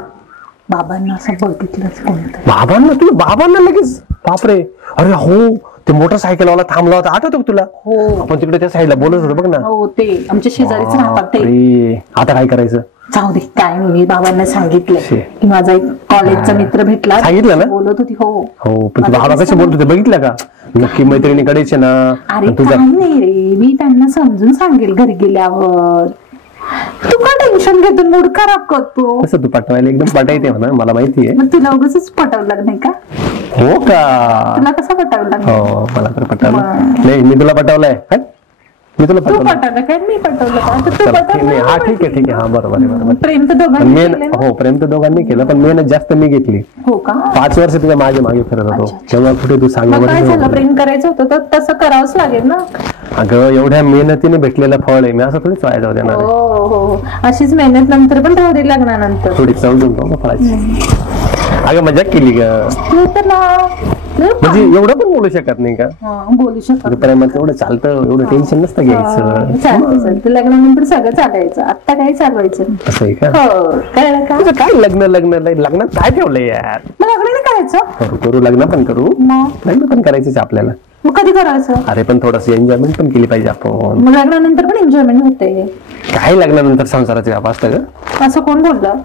बाबांना, असं बघितलंच कोणतं. बाबांना लगेच. बापरे. अरे हो, ते मोटरसायकलवाला थांबला होता, आठवतो का तुला? हो आपण तिकडे त्या साईडला बोलत होतो बघ ना. हो, ते आमच्या शेजारीच राहतात ते. बापरे. आता काय करायचं? जाऊ दे, काय नाही. मी बाबांना सांगितलंय शे. की माझा एक कॉलेजचा मित्र भेटला. सांगितलं ना? बोलत होती. हो हो, पण तू बाबा कसे बोलत होते बघितलं का? नक्की मैत्रिणीकडेच आहे ना. अरे तुझा काही नाही रे, मी त्यांना समजून सांगेल घरी गेल्यावर. तू का टेन्शन घेतो, मूड खराब करतो? कसं तू पटवायला एकदम पटायते म्हणा, मला माहितीये. मग तुला उगाचच पटवलं नाही का? हो का? तुला कसं पटवलं? हो, मला तर पटवलं नाही. मी तुला पटवलंय काय? मी तुला तू पटवलं. पटवलं काय? मी पटवलं का? तर तू चला, ठीक पटवलं आहे. हा ना. ठीक आहे, ठीक आहे. हा बरोबर आहे, बरोबर. प्रेम तर दोघांनी मेन केलं ना? हो, प्रेम तर दोघांनी केलं, पण मेहनत जास्त मी घेतली. हो का? 5 वर्ष तुझ्या मागे फिरत होतो, तेव्हा कुठे तू सांग मग काय झालं? प्रेम करायचं होतं तर तसं करावंच लागेल ना. अगं एवढ्या मेहनतीने भेटलेलं फळ आहे, मी असं थोडीच वाया जाऊ देणार आहे. हो हो, अशीच मेहनत नंतर पण राहू दे लग्नानंतर. थोडी समजून जाऊ का फळाची. अगं मजाक केली ग. तू तर ना म्हणजे एवढं पण बोलू शकत नाही का? बोलू शकत. प्रेमात एवढं चालतं, एवढं टेन्शन नसतं घ्यायचं. चालतं लग्नानंतर सगळं चालायचं, आता काही चालवायचं नाही. असं आहे का? हो, कळलं का? तुझं काय लग्नात काय ठेवलंय यार? मग लग्न नाही करायचं? करू, लग्न पण करू, मग लग्न पण करायचंच आपल्याला. मग कधी करायचं? अरे पण थोडस एन्जॉयमेंट पण केली पाहिजे आपण. मग लग्नानंतर पण एन्जॉयमेंट होते. काय लग्नानंतर संसाराचे व्याप असतं ग? असं कोण बोललं?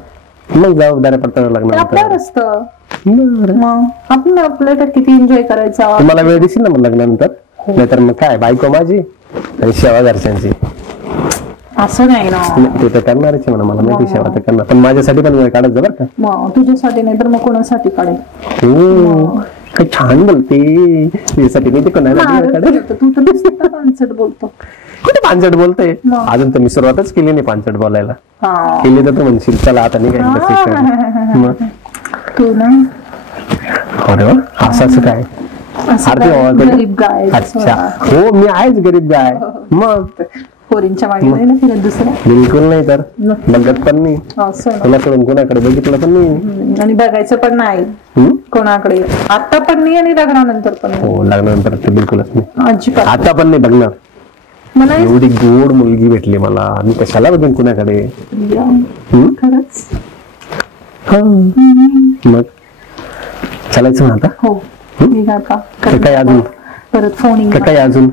मग जबाबदाऱ्या पडतात ते लग्नानंतर. आपल्यावर असतं. बरं. मग आपण आपल्याला किती एन्जॉय करायचा. तुम्हाला वेळ दिसेल ना मग लग्नानंतर? नाहीतर मग काय, बायको माझी आणि सेवा घरच्यांची. असं नाही ना. ते तर करणारच आहे म्हणा, मला माहिती सेवा तर करणार, पण माझ्यासाठी पण वेळ काढत जा बरं का. मग तुझ्यासाठी नाही तर मग कोणासाठी काढेल? हो, काय छान बोलते. तुझ्यासाठी नाही ते कोणाला वेळ काढेल. तू तर नुसतं पानसट बोलतो. कुठे पानसट बोलते? मग. अजून तर मी सुरुवातच केली नाही पानसट बोलायला. हा. केली तर तू म्हणशील चला आता निघायचं. मग तू ना अरे वा, असं काय? असं आरती काय बाबा गरीब गाय. अच्छा, हो मी आहेच गरीब गाय. मग पोरींच्या मागे नाही ना फिरत दुसऱ्या. बिलकुल नाही, तर बघत पण नाही असं ना. कोणाकडून कोणाकडे बघितलं पण नाही. आणि बघायचं पण नाही हम्म? कोणाकडे. आता पण नाही आणि लग्नानंतर पण नाही. हो, लग्नानंतर ते बिलकुलच नाही, अजिबात. आता पण नाही बघणार. मला एवढी गोड मुलगी भेटली मला, मी कशाला बघेन कुणाकडे? खरंच. मग चालायचं ना आता? हो, निघा का? तर काय अजून? परत फोन येईल. तर काय अजून?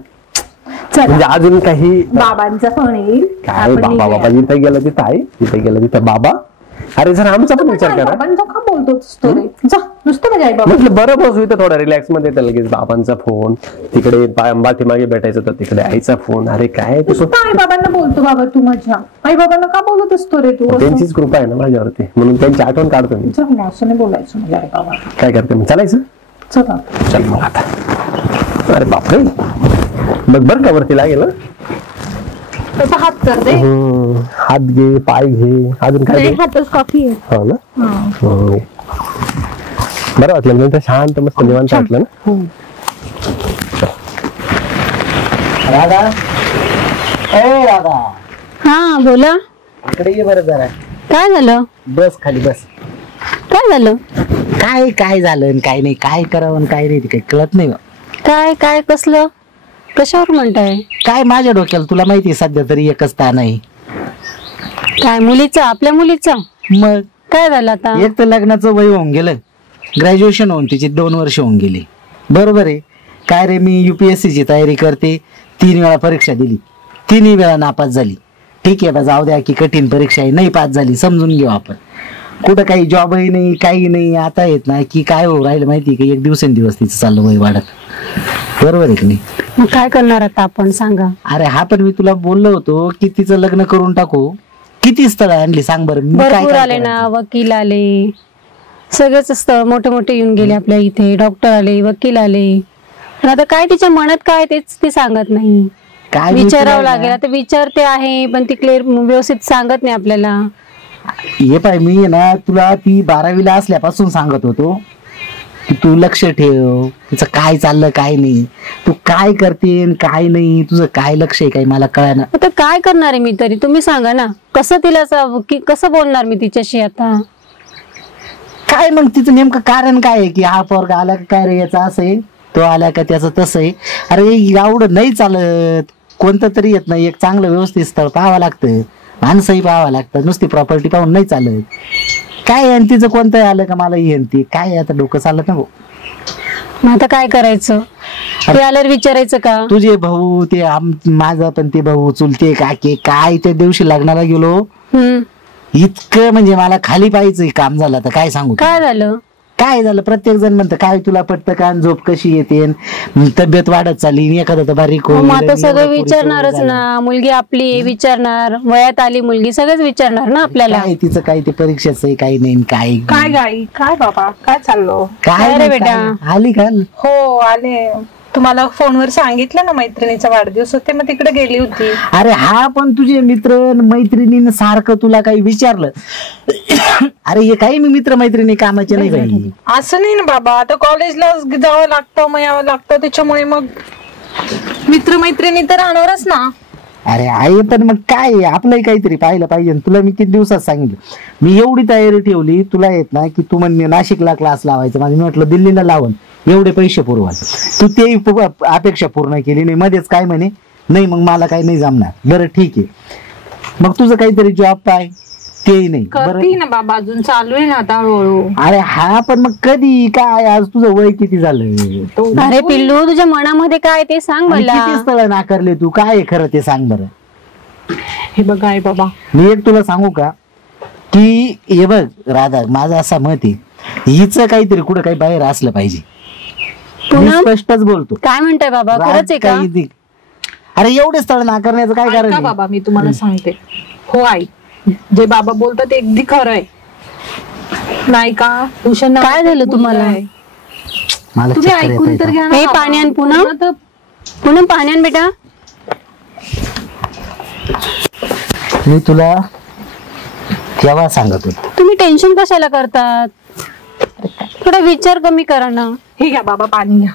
चला, म्हणजे अजून काही? बाबांचा फोन येईल. काय आपण बाबा, निघूया. बाबा जिथे गेलं तिथं आहे, जिथे गेलं तिथं बाबा. अरे जरा आमचा पण विचार करा. बाबांचा का बोलतोस तो रे? जा नुसतं माझ्या आई बाबा. म्हटलं बरं बसू इथं थोडा रिलॅक्स मध्ये, तर लगेच बाबांचा फोन, तिकडे पाठीमागे भेटायचं तर तिकडे आईचा फोन. अरे काय तू, नुसतं आई बाबांना बोलतो बाबा तू. माझ्या आई बाबांना का बोलत असतो रे तू असं? त्यांचीच कृपा आहे ना माझ्यावरती, म्हणून त्यांची आठवण काढतो मी. जा ना, असं नाही बोलायचं माझ्या आई बाबा. काय करते मग? चालायचं? चला. चल मग आता. अरे बापरे, बघ बर का वरती लागेल ना. त्याचा हात कर दे. हात घे, पाय घे, अजून काय घे? हातच कॉफी आहे. हो ना. बरं वाटलं म्हणजे ते शांत मस्त निवांत वाटलं ना. राधा, ए राधा, हा बोला. इकडे ये बरं जरा. काय झालं? बस खाली बस. काय झालं? काय झालं आणि काय नाही, काय करावं आणि काय नाही ते काही कळत नाही. काय काय कसलं? कशावर म्हणताय? काय माझ्या डोक्याला तुला माहिती सध्या तरी एकच ताण आहे. काय मुलीचं, आपल्या मुलीचं मग काय झालं आता? एक तर लग्नाचं वय होऊन गेलं, ग्रॅज्युएशन होऊन तिची 2 वर्ष होऊन गेली. बरोबर आहे. काय रे, मी UPSC ची तयारी करते, 3 वेळा परीक्षा दिली, 3 वेळा नापास झाली. ठीक आहे बा, जाऊ द्या की कठीण परीक्षा आहे, नाही पास झाली, समजून घेऊ आपण. कुठं काही जॉबही नाही, काही नाही. आता येत ना की काय हो राहिलं माहिती की एक दिवसेंदिवस तिचं चाललं वय वाढत. बरोबर आहे की नाही? मग काय करणार आता आपण सांगा? अरे हा, पण मी तुला बोललो होतो की तिचं लग्न करून टाकू. किती स्थळ आणली सांग बरं. मी काय भरपूर काय आले ना, करायचं? वकील आले, सगळेच स्थळ मोठे मोठे येऊन गेले आपल्या इथे. डॉक्टर आले, वकील आले, पण आता काय तिच्या मनात काय तेच ती सांगत नाही. काय विचारावं लागेल. आता विचारते आहे पण ती क्लिअर व्यवस्थित सांगत नाही आपल्याला. हे पाय, मी आहे ना तुला ती 12वीला असल्यापासून सांगत होतो की तू लक्ष ठेव, तिचं काय चाललं काय नाही, तू काय करते आणि काय नाही, तुझं काय लक्ष आहे काय मला कळना. आता काय करणार आहे मी तरी? तुम्ही सांगा ना, कसं तिला कसं बोलणार मी तिच्याशी आता? काय मग तिचं नेमकं कारण काय आहे की हा पोरगा आला का काय रे याचा असं आहे, तो आला का त्याचं तसं आहे. अरे एवढं नाही चालत. कोणतं तरी येत नाही, एक चांगलं व्यवस्थित स्थळ पाहावं लागतं, माणसंही पाहावं लागतं. नुसती प्रॉपर्टी पाहून नाही चालत. काय आणि तिचं कोणतं आलं का मला येईन ती काय, आता डोकं चालत ना भाऊ. मग आता काय करायचं? ते आल्यावर विचारायचं का? तुझे भाऊ ते माझा पण ते भाऊ चुलते काके काय त्या दिवशी लग्नाला गेलो, इतकं म्हणजे मला खाली पाहायचं काम झालं. आता काय सांगू तुला. काय झालं? काय झालं, प्रत्येक जण म्हणतं काय तुला पटतं का, झोप कशी येते, तब्येत वाढत चालली, एखादा तर बारीक मग आता सगळं विचारणारच ना. मुलगी आपली आहे, विचारणार. वयात आली मुलगी, सगळंच विचारणार ना आपल्याला. काय तिचं काय ते परीक्षेच काही नाही काय काय गाई, काय बाबा, काय चाललो? काय रे नाही, बेटा? काय. आली का? हो आले. तुम्हाला फोनवर सांगितलं ना मैत्रिणीचा वाढदिवस होते, मग तिकडे गेली होती. अरे हा, पण तुझे मित्र मैत्रिणीनं सारखं तुला काही विचारलं? अरे हे काही मी मित्र मैत्रिणी कामाचे नाही बाई. असं नाही ना बाबा, आता कॉलेजला जावं लागतं, मग यावं लागतं, त्याच्यामुळे मग मित्रमैत्रिणी तर राहणारच ना. अरे आई, पण मग काय आपलंही काहीतरी पाहिलं पाहिजे. तुला मी किती दिवसात सांगितलं, मी एवढी तयारी ठेवली. तुला येत ना की तू म्हणणे नाशिकला क्लास लावायचा, माझं मी म्हटलं दिल्लीला लावून एवढे पैसे पुरवाल. तू ते अपेक्षा पूर्ण केली नाही. मध्येच काय म्हणे नाही, मग मला काही नाही जमणार. बरं ठीक आहे, मग तुझं काहीतरी जॉब पाय, तेही नाही. करते ना बाबा, अजून चालू आहे ना आता हळूहळू. अरे हा, पण मग कधी काय, आज तुझं वय किती झालं? अरे पिल्लू, तुझ्या मनामध्ये काय ते सांग आणि मला. किती स्थळ नाकारले तू, काय आहे खरं ते सांग बरं. हे बघा आई बाबा, मी एक तुला सांगू का की हे बघ राधा, माझं असं मत आहे, हिचं काहीतरी कुठं काही बाहेर असलं पाहिजे. मी पुन्हा? स्पष्टच बोलतो. काय म्हणताय बाबा, खरंच आहे का? अरे एवढे स्थळ नाकारण्याचं काय कारण का आहे? बाबा, मी तुम्हाला सांगते. हो आई, जे बाबा बोलतात ते अगदी खरं आहे, नाही का? भूषण काय झालं तुम्हाला? मला तुम्ही चक्कर ऐकून येतंय तर का? घ्या ना हे बाबा. पाण्यान पुन्हा तर पुन्हा पाण्यान बेटा. मी तुला केव्हा सांगत होतो. तुम्ही टेन्शन कशाला करतात? थोडा विचार कमी करा ना. हे घ्या बाबा, पाणी घ्या.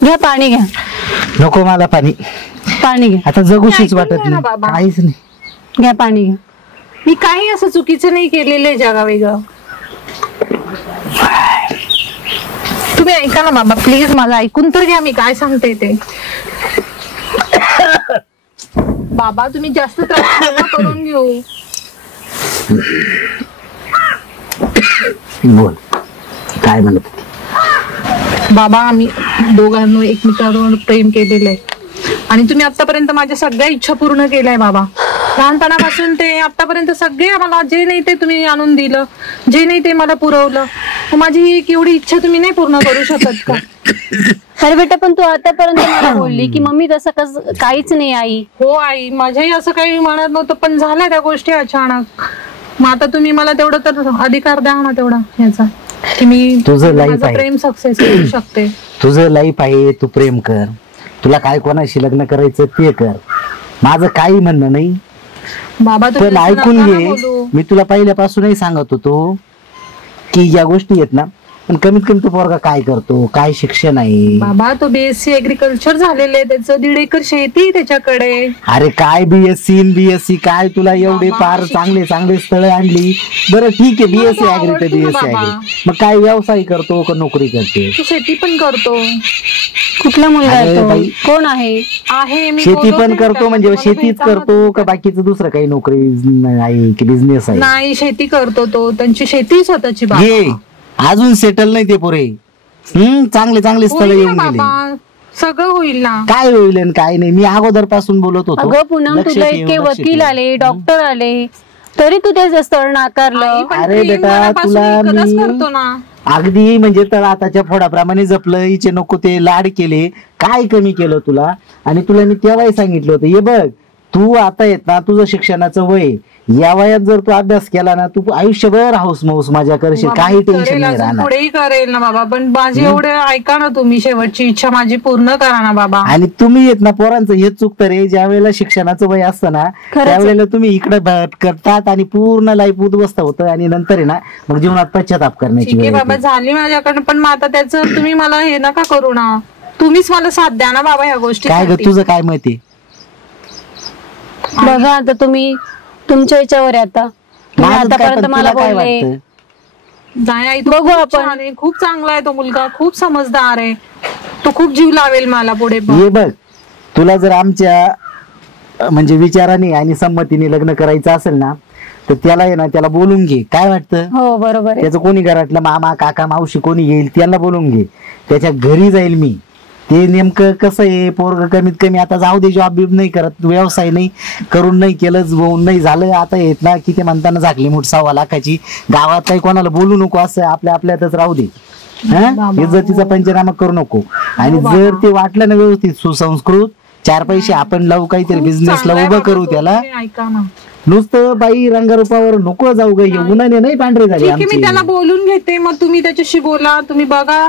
घ्या पाणी घ्या. नको मला पाणी, पाणी घ्या. आता जगूशीच ऐकून वाटत घ्या ना नाही, बाबा. काहीच नाही. घ्या पाणी घ्या. मी काही असं चुकीचं नाही केलेलं आहे जगा वेगळं. तुम्ही ऐका ना बाबा, प्लीज मला ऐकून तर घ्या, मी काय सांगते ते. बाबा तुम्ही जास्त त्रास नका करून घेऊ. बोल, काय म्हणत होती? बाबा आम्ही दोघांनी एकमेकांवर प्रेम केलेलं आहे आणि तुम्ही आतापर्यंत माझ्या सगळ्या इच्छा पूर्ण केल्याय बाबा. लहानपणापासून ते आतापर्यंत सगळे आम्हाला जे नाही ते तुम्ही आणून दिलं, जे नाही ते मला पुरवलं. मग माझी ही एक एवढी इच्छा तुम्ही नाही पूर्ण करू शकत का? अरे बेटा, पण तू आतापर्यंत मला बोलली की मम्मी तसं काहीच नाही आई. हो आई, माझ्याही असं काही म्हणत नव्हतं, पण झाल्या त्या गोष्टी अचानक. मग आता तुम्ही मला तेवढं तर अधिकार द्या ना तेवढा याचा, की मी तुझं life माझं आहे. प्रेम सक्सेस करू शकते. तुझं लाईफ आहे, तू प्रेम कर. तुला काय कोणाशी लग्न करायचं ते कर, माझं काही म्हणणं नाही. बाबा पण ऐकून नका ना घे, बोलू. मी तुला पहिल्यापासूनही सांगत होतो की या गोष्टी आहेत ना पण कमीत कमी तो पोरगा काय करतो, काय शिक्षण आहे? बाबा तो BSc ऍग्रिकल्चर झालेले, त्याचं 1.5 एकर शेती आहे त्याच्याकडे. अरे काय BSc काय तुला एवढे फार चांगले चांगले स्थळ आणली. बरं ठीक आहे, BSc ऍग्री तर BSc ऍग्री, मग काय व्यवसाय करतो का नोकरी करते? तो शेती पण करतो. कुठला मुलगा आहे अरे तो? बाई. कोण आहे? मी शेती बोलवते पण ना करतो त्याला, म्हणजे मला शेतीच भेटायला करतो का बाकीचं दुसरं काही नोकरी आहे की बिझनेस आहे? नाही, शेती करतो तो, त्यांची शेती स्वतःची. बाबा घे, अजून सेटल नाही ते पोरे. चांगले चांगले स्थळ होईल ना येऊन गेले. बाबा, सगळं होईल ना. काय होईल आणि काय नाही, मी अगोदर पासून बोलत होतो. अगं पूनम, लक्ष तुला ठेव, इतके लक्ष वकील ठेव. आले, डॉक्टर आले, तरी तू त्याचं स्थळ नाकारलं. पण अरे प्रेम बेटा, मनापासून तुला इतकंच मी- करतो ना. अगदी म्हणजे तळाताच्या फोडाप्रमाणे जपलं, हिचे नको ते लाड केले, काय कमी केलं तुला? आणि तुला मी तेव्हाही सांगितलं होतं, हे बघ तू आता येत ना, तुझं शिक्षणाचं वय, या वयात जर तू अभ्यास केला ना, तू आयुष्यभर हाऊस मौस मजा करशील, बाबा, काही मी टेन्शन करेल, नाही अजून राहणार. पुढेही करेल ना बाबा, पण माझी एवढे ऐका ना तुम्ही, शेवटची इच्छा माझी पूर्ण करा ना बाबा. आणि तुम्ही येत ना, पोरांचं हेच चुकतं रे, ज्या वेळेला शिक्षणाचं वय असतं ना, त्यावेळेला तुम्ही इकडे करतात आणि पूर्ण लाईफ उद्ध्वस्त होतं आणि नंतर आहे ना मग जीवनात पश्चाताप करण्याची ठीक आहे वेळ बाबा, येते. झाली माझ्याकडनं, पण मग आता त्याचं तुम्ही मला हे नका करू ना, तुम्हीच मला साथ द्या ना बाबा ह्या गोष्टी. काय ग, तुझं काय मत आहे? बघा आता तुम्ही, तुमच्या याच्यावर आहे आता. तुम्ही माझं काय, पण आतापर्यंत मला तुला काय बोलले. वाटतं? नाही आई, तो बघू खूप आपण. छान आहे, खूप चांगला आहे तो मुलगा, खूप समजदार आहे, तो खूप जीव लावेल मला पुढे पण. हे बघ, तुला जर आमच्या म्हणजे विचाराने आणि संमतीने लग्न करायचं असेल ना, तर त्याला आहे ना, त्याला बोलून घे. काय वाटतं? हो बरोबर आहे. त्याचं कोणी घरातलं मामा काका मावशी कोणी येईल त्याला बोलून घे, त्याच्या घरी जाईल मी. ते नेमकं कसं आहे, पोरग कमीत कमी आता जाऊ दे, जॉब बिब नाही करत, व्यवसाय नाही करून नाही केलंच, होऊन नाही झालं, आता येत ना की ते म्हणताना झाकली मूठ 1.25 लाखाची, गावात काही कोणाला बोलू नको, असं आपल्या आपल्यातच राहू दे. इज्जतीचा पंचनामा करू नको. आणि जर ते वाटलं ना व्यवस्थित सुसंस्कृत, 4 पैसे आपण लावू, काहीतरी बिझनेसला चांगला आहे उभं बाबा करू तो, त्याला. तुम्ही ऐका ना. नुसतं बाई रंगारूपावर नको जाऊ ग, हे उन्हाने नाही पांढरे झाले ठीक आहे, मी आमचे. त्याला बोलून घेते, मग तुम्ही त्याच्याशी बोला, तुम्ही बघा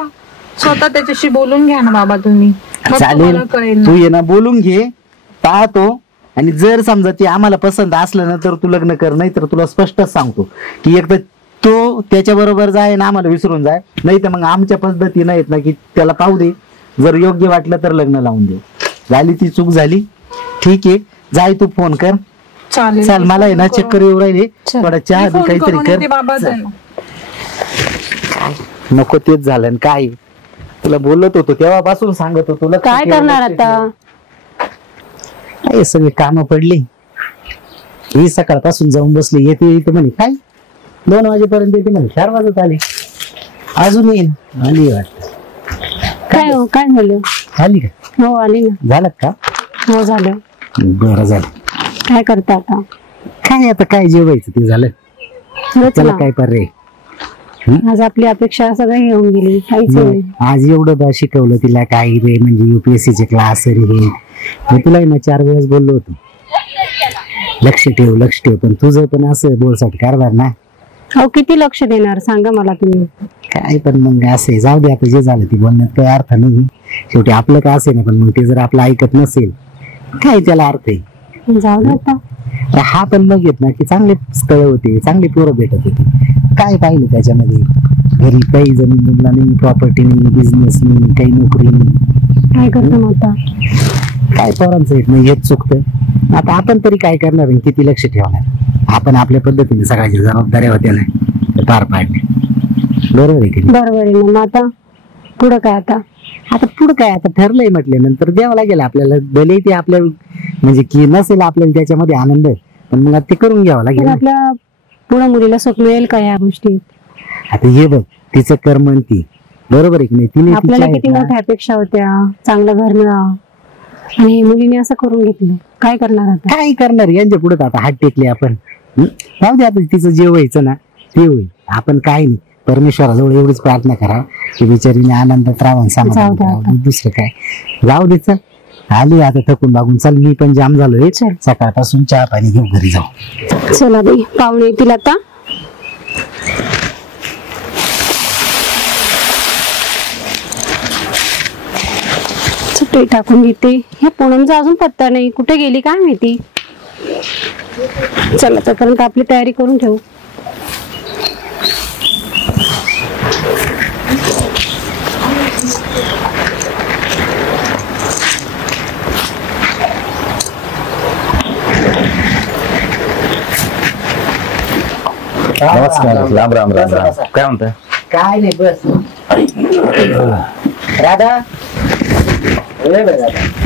स्वतः त्याच्याशी बोलून घ्या ना बाबा तुम्ही, मग चालेल, तुम्हाला कळेल तू ना. ये ना, बोलून घे, पाहतो. आणि जर समजा ते आम्हाला पसंत असलं ना, तर तू लग्न कर, नाही तर तुला स्पष्टच सांगतो की एकदा तो त्याच्या बरोबर जाय ना, आम्हाला विसरून जाय, नाही तर मग आमच्या पद्धतीनं येत ना की त्याला पाहू दे, जर योग्य वाटलं तर लग्न लावून दे. झाली ती चूक झाली, ठीक आहे, जाय तू फोन कर. चालेल, चाल, मला आहे ना चक्कर येऊ राहिले, थोडा चहा मी बी फोन काहीतरी करून कर. येते बाबा चल. त्यांना. नको तेच झालं आणि काय तुला बोलत होतो तेव्हापासून सांगत होतो, लक्ष काय ठेव, करणार लक्ष आता? ठेव. काय सगळी कामं पडली, ही सकाळपासून जाऊन बसली, येते येते म्हणे काय 2 वाजेपर्यंत येते म्हणे, 4 वाजत आले, अजून येईल. आली वाटत. काय हो, काय झालं? आली का? हो आली ना. झालं का? हो झालं. बरं झालं. काय करता आता? काय आता काय जेवायचं ते झालं, खरंच त्याला ना. काय पर्याय? आज आपली अपेक्षा सगळी येऊन गेली, काहीच नाही. आज एवढं बा शिकवलं तिला, काही रे म्हणजे UPSC चे क्लास हे, मी तुला ना 4 वेळेस बोललो होतो लक्ष ठेव लक्ष ठेव, पण तुझं पण असं बोलसाट कारभार ना. अहो किती लक्ष देणार सांगा मला तुम्ही. काय पण मग असे जाऊ दे, आता जे झालं ती बोलण्यात काही अर्थ नाही. शेवटी आपलं का असे ना, पण मग ते जर आपलं ऐकत नसेल काय त्याला अर्थ आहे? जाऊ दे आता. तर हा पण मग येत ना की चांगले स्थळ होते, चांगली पोरं भेटत होती. काय पाहिलं त्याच्यामध्ये? घरी काही जमीन जमला नाही, प्रॉपर्टी नाही, बिझनेस नाही, काही नोकरी नाही. काय करतो मग आता? काय पोरांचं येत नाही, हेच चुकतं. आता आपण तरी काय करणार आणि किती लक्ष ठेवणार? आपण आपल्या पद्धतीने सगळ्याच्या जबाबदाऱ्या होत्या ना, ते पार पाडणे. बरोबर आहे की नाही? बरोबर आहे ना. मग आता पुढं काय आता? आता पुढं काय, आता ठरलंय म्हटल्यानंतर द्यावं लागेल आपल्याला, भले ते आपल्या म्हणजे की नसेल आपल्याला त्याच्यामध्ये आनंद, पण मग ते करून घ्यावं पण लागेल. आपल्या पुढं मुलीला सुख मिळेल का या गोष्टी? आता हे बघ, तिचं कर्म आणि ती बरोबर आहे की नाही? तिने आपल्याला तिच्या किती आहेत ना, मोठ्या अपेक्षा होत्या, चांगलं घर मिळावं, आणि मुलीने असं करून घेतलं. काय करणार आता? काय करणार यांच्या पुढे आता हात टेकले आपण. जाऊ दे, आता तिचं जे व्हायचं ना ते होईल. आपण काय नाही, परमेश्वराजवळ एवढीच प्रार्थना करा की बिचारीने आनंदात राहावं, समाधानात जाऊ दे राहावं. आता. दुसरं काय, जाऊ दे. चल आली आता थकून बागून, चल मी पण जाम झालोय, चल. सकाळपासून चहा पाणी घेऊन घरी जाऊ. चला बाई, पाहुणे येतील आता. चटई टाकून घेते. ह्या पूनमचा अजून पत्ता नाही, कुठे गेली काय माहिती. चला तोपर्यंत आपली तयारी करून ठेवू. नमस्कार. राम राम राम राम. काय म्हणताय? काय नाही बस. राधा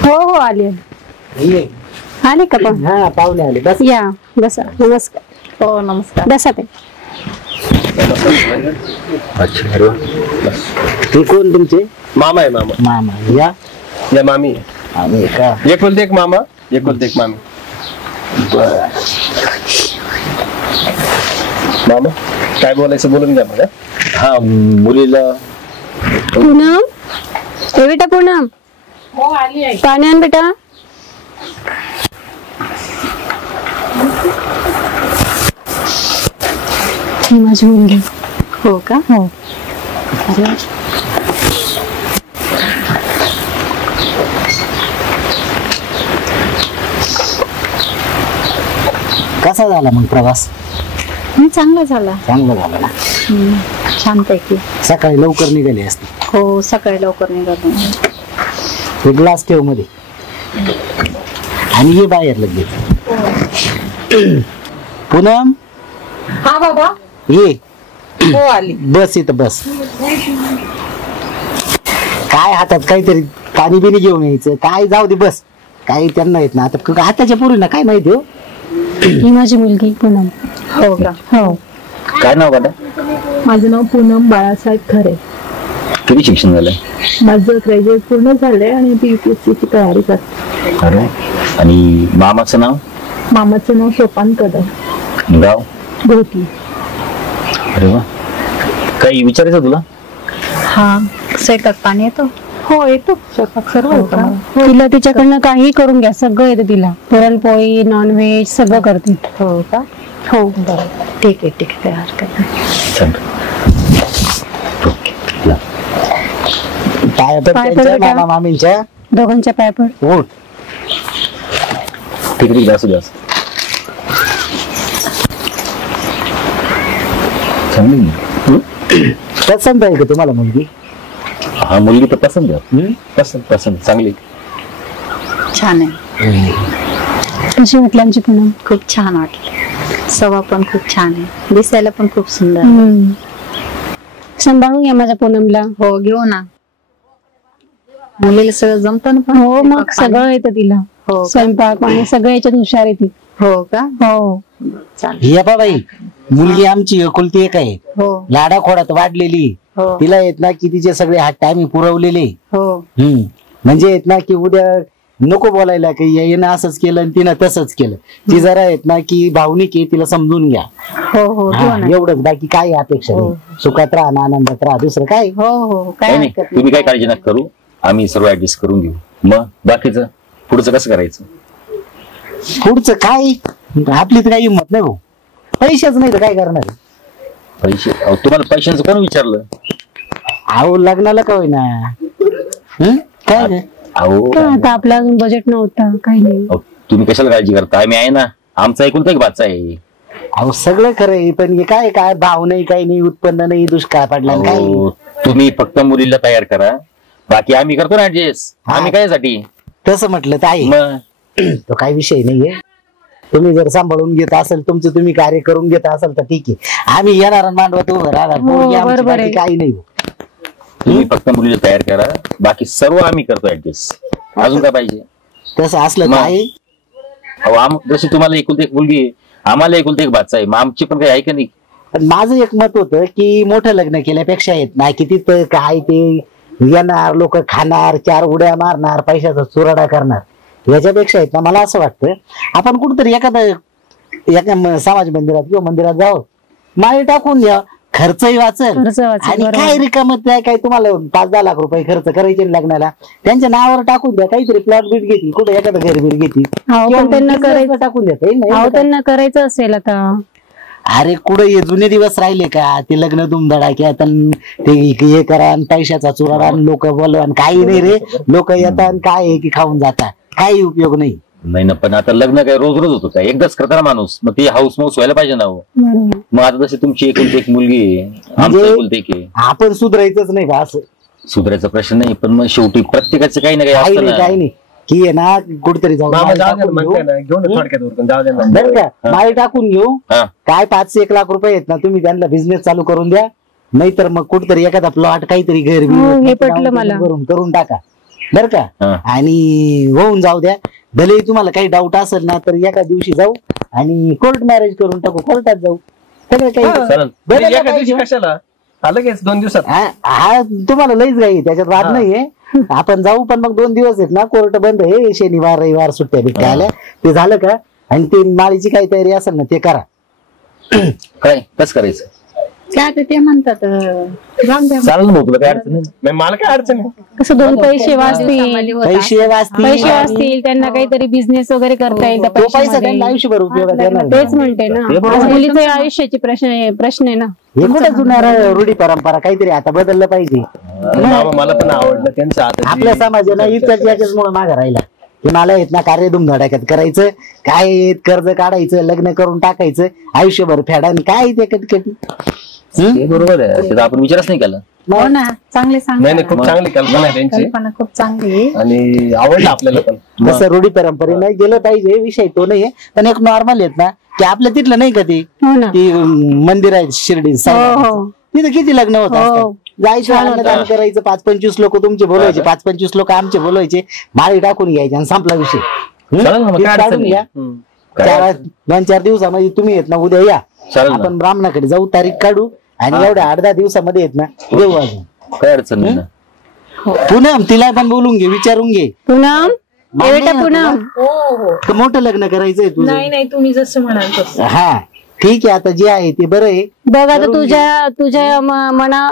हो हो आले ये. आले का पण? हा पाहुणे आले बस. या बसा. नमस्कार. हो नमस्कार. बसा ते. अच्छा. अरे वा. ते कोण तुमचे? मामा आहे मामा. मामा या या मामी आम्ही का एकुलते एक मामा एकुलते एक मामी. मामा काय बोलायचं बोलून घ्या मला. हा मुलीला पूनम ए बेटा पूनम हो आली आहे. पाणी आण बेटा. ही माझी मुलगी. हो का? हो. अरे कसा झाला मग प्रवास? चांगला झाला. चांगला झाला ना. छानपैकी. सकाळी लवकर निघाली असते. हो सकाळी लवकर निघालो. एक ग्लास ठेव मध्ये आणि ये बाहेर लगेच. पूनम हा बाबा. ये हो आली. बस इथं बस. काय हातात काहीतरी पाणी बिनी घेऊन यायचं काय जाऊ दे बस. काही त्यांना येत ना आता आताच्या पोरींना काय माहिती हो. ही माझी मुलगी पूनम. हो का? हो. काय नाव काढा? माझं नाव पूनम बाळासाहेब खरे. किती शिक्षण झालंय? माझं ग्रॅज्युएट पूर्ण झालंय आणि UPSC ची तयारी करते. अरे. आणि मामाचं नाव? मामाचं नाव सोपान कदम. गाव? घोटी. अरे वा. काही विचारायचं तुला? हा स्वयंपाक पाणी येतो? हो येतो. स्वयंपाक सर्व येतो मला. तिला तिच्याकडनं काही करून घ्या. सगळं येतं तिला. पुरणपोळी नॉनव्हेज सगळं करते. हो का? हो. बरं ठीक आहे ठीक आहे. काही हरकत नाही. सांग. पाय तर पाय त्यांच्या पड बेटा. मामा मामींच्या दोघांच्या पाय पड. उठ. ठीक आहे असू द्या. चांगली. पसंत आहे का तुम्हाला मुलगी? हा मुलगी तर पसंत आहे. पसंत पसंत चांगली. छान आहे. कशी वाटली आमची पूनम? खूप छान वाटलं. स्वभाव पण खूप छान आहे. दिसायला पण खूप सुंदर. सांभाळून घ्या माझ्या पूनमला. हो घेऊ ना. मुलीला सगळं जमतं ना पण? हो मग सगळं येतं तिला. हो का? स्वयंपाक पाणी सगळं याच्यात हुशार आहे ती. हो का? हो. चालेल. या बाई मुलगी आमची एकुलती एक आहे. हो लाडा खोडात वाढलेली. हो तिला येत ना की तिचे सगळे हट्ट आम्ही पुरवलेले. हो म्हणजे येत ना की उद्या नको बोलायला की येणं असंच केलं आणि तिनं तसंच केलं. ती जरा येत ना की भावनिक आहे तिला समजून घ्या. हो हो हा, घेऊ ना. एवढंच बाकी काय अपेक्षा नाही. सुखात राहा ना आनंदात राहा दुसरं काय. हो हो काय काही नाही. हरकत तुम्ही काय काळजी नका करू. आम्ही सर्व ऍडजस्ट करून घेऊ. मग बाकीचं पुढचं कसं करायचं? पुढचं काय आपली तर काही हिंमत नाही भाऊ. पैशाच नाही तर काय करणार. पैसे? अहो, तुम्हाला पैशांचं कोण विचारलं? अहो लग्नाला का होईना. काय रे? अहो काय आता आपलं अजून बजेट नव्हतं काही नाही. अहो, तुम्ही कशाला काळजी करता? आम्ही आहे ना. आमचा ऐकून एक बाचा आहे. अहो सगळं खरं आहे पण हे काय काय भाव नाही काही नाही उत्पन्न नाही दुष्काळ पडला आणि काही अहो, तुम्ही फक्त मुलीला तयार करा. बाकी आम्ही करतो ना ऍडजस्ट. आम्ही कायसाठी? तसं म्हटलं तर आहे. मग तो काही विषय नाहीये. तुम्ही जर सांभाळून घेत असेल तुमचं तुम्ही कार्य करून घेत असाल तर ठीक आहे. आम्ही येणार आणि मांडवात उभं राहणार. पोरगी आमची, बरोबर बाकी आहे. काही नाही. तुम्ही फक्त मुलीला तयार करा. बाकी सर्व आम्ही करतो ऍडजस्ट. अजून काय पाहिजे? तसं असलं तर मग. आहे. अहो जशी तुम्हाला एकुलती एक मुलगी आहे, आम्हाला एकुलती एक बाचा आहे. मग आमची पण काही आहे का नाही? पण माझं एक मत होतं की मोठं लग्न केल्यापेक्षा येत नाही की तिथं काय ते येणार लोक खाणार 4 उड्या मारणार पैशाचा चुराडा करणार याच्यापेक्षा येत ना मला असं वाटतं आपण कुठेतरी एका समाज मंदिरात किंवा मंदिरात जावं माळी टाकून द्या. खर्चही वाचेल खर्च वाचेल, आणि बरोबर. काय रिकामत नाही काय तुम्हाला 5-10 लाख रुपये खर्च करायचे ना लग्नाला त्यांच्या नावावर टाकून द्या. काहीतरी प्लॉट बीट घेतील कुठे एखादं घर बीट घेतील अहो, पण त्यांना करायचं टाकून देता अहो त्यांना करायचं असेल आता. अरे कुठं हे जुने दिवस राहिले का? ते लग्न धुमधडाक्यात ते हे करा आणि पैशाचा चुराडा लोक बोलवा काही नाही रे. लोक येतात आणि काय आहे की खाऊन जातात काही उपयोग नाही. नाही ना. पण आता लग्न काय रोज रोज होतं का? एकदाच करताना माणूस. मग ती हाऊस माऊस व्हायला पाहिजे ना. हो. बरोबर. मग आता जशी तुमची एकुलती एक मुलगी आहे, आमचं म्हणजे एकुलती एक आहे. आपण सुधारायचंच नाही का असं? सुधारायचा प्रश्न नाही. पण मग शेवटी प्रत्येकाचं काही ना काही काही असतं नाही काही ना. नाही की आहे ना कुठतरी जाऊन मामा माळी जाऊ दे ना, टाकून म्हणताय घेऊ. ना, घेऊन ये थोडक्यात उरकून जाऊ दे ना. बरं का माळी टाकून घेऊ हा. काय 5-1 लाख रुपये आहेत ना तुम्ही त्यांना बिझनेस चालू करून द्या, नाहीतर मग कुठतरी एखादा प्लॉट काहीतरी घर हे पटलं मला. करून टाका बरं का. हा. आणि होऊन जाऊ द्या. भले तुम्हाला काही डाऊट असेल ना तर एका दिवशी जाऊ आणि कोर्ट मॅरेज करून टाकू, कोर्टात जाऊ सगळं काही. चालेल. बरं एका का दिवशी पाहिजे? कशाला लगेच 2 दिवसात. हा तुम्हाला लईच घाई त्याच्यात वाद नाहीये. आपण जाऊ पण मग 2 दिवस आहेत ना कोर्ट बंद आहे, शनिवार रविवार सुट्ट्या बिट्ट्या आल्या ते झालं का आणि ते माळीची काही तयारी असेल ना ते करा. काय कसं करायचं काय आता ते म्हणतात जाऊन द्या. चालेल ना भाऊ, तुला काय अडचण नाही. नाही, मला काय अडचण नाही. कसं 2 पैसे वाचतील, पैसे वाचतील पैसे वाचतील, त्यांना काहीतरी बिझनेस वगैरे करता येईल त्या तो पैसा पैशामध्ये. त्यांना आयुष्यभर उपयोगात येणार. तेच म्हणते ना, आज मुलीचं आयुष्याची प्रश्न आहे ना. हे कुठे जुन्या रूढी परंपरा काहीतरी आता बदललं पाहिजे. मामा मला पण आवडलं त्यांचं आता आपल्या समाजाला इथं याच्याचमुळे मागे राहिला की मला येत ना कार्य धुमधडाक्यात करायचं, काय कर्ज काढायचं, लग्न करून टाकायचं, आयुष्यभर फेडा आणि काय ते कटकटी. ते बरोबर आहे, त्याचा आपण विचारच नाही केला. हो ना, चांगले नाही नाही, खूप चांगली कल्पना आहे त्यांची कल्पना खूप चांगली आहे. आणि आवडलं आपल्याला पण. तसं रूढी परंपरेने गेलं पाहिजे, विषय तो नाहीये. पण एक नॉर्मल येत ना की आपल्या तिथलं नाही का ते हो ना. ती मंदिर आहे शिर्डी हो. तिथं किती लग्न होत हो. असतात. जायचं अन्नदान करायचं, 5-25 लोक तुमचे बोलवायचे, 5-25 लोक आमचे बोलवायचे, माळी टाकून घ्यायचे आणि संपला विषय. चालेल ना, मग ती काय अडचण काढून नाही. घ्या. हम्म. 2-4 दिवसामध्ये तुम्ही येत ना उद्या या, चालेल ना. आपण ब्राह्मणाकडे जाऊ, तारीख काढू आणि एवढ्या 8-10 दिवसामध्ये येत ना देऊ अजून. काय अडचण नाही ना. पूनम तिला पण बोलून घे, विचारून घे. पूनम ए बेटा पूनम, हो हो. तर मोठं लग्न करायचंय तुझं. नाही नाही, तुम्ही जसं म्हणाल तसं. हा ठीक आहे, आता जे आहे ते बरं आहे. बघ आता तुझ्या मना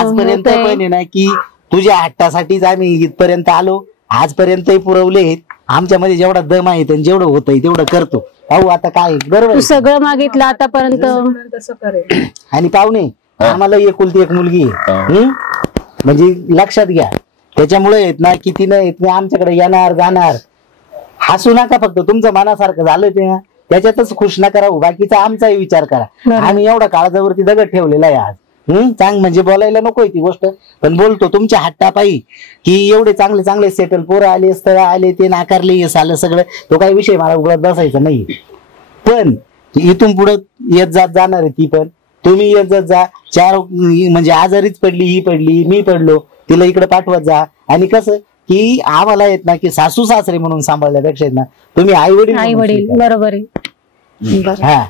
आजपर्यंत पण आहे ना की तुझ्या हट्टासाठीच आम्ही इथपर्यंत आलो, आजपर्यंतही पुरवले. आमच्यामध्ये जेवढा दम आहे आणि जेवढं होतंय तेवढं करतो. पाहू आता काय बरोबर तू आहे. सगळं मागितलं आतापर्यंत. म्हणाल तसं करेल. आणि पाहुणे आम्हाला एकुलती एक मुलगी आहे. म्हणजे लक्षात घ्या, त्याच्यामुळे येत ना की तिनं येत ना आमच्याकडे येणार जाणार. हसू नका, फक्त तुमचं मनासारखं झालं ते ना त्याच्यातच खुश नका राहू, बाकीचा आमचाही विचार करा. आम्ही एवढा काळजावरती दगड ठेवलेला आहे आज. चांग म्हणजे बोलायला नकोय ती गोष्ट, पण बोलतो तुमच्या हट्टापायी की एवढे चांगले चांगले सेटल पोरं आले, स्थळ आले, ते नाकारले, हे आलं सगळं. तो काही विषय मला उघडत बसायचा नाही. पण इथून पुढे येत जात जाणार आहे ती पण. तुम्ही येत जात जा. 4 म्हणजे आजारीच पडली, ही पडली, मी पडलो, तिला इकडे पाठवत जा. आणि कसं की आम्हाला येत ना की सासू सासरे म्हणून सांभाळल्यापेक्षा येत ना तुम्ही आई आई वडील. बरोबर आहे. हा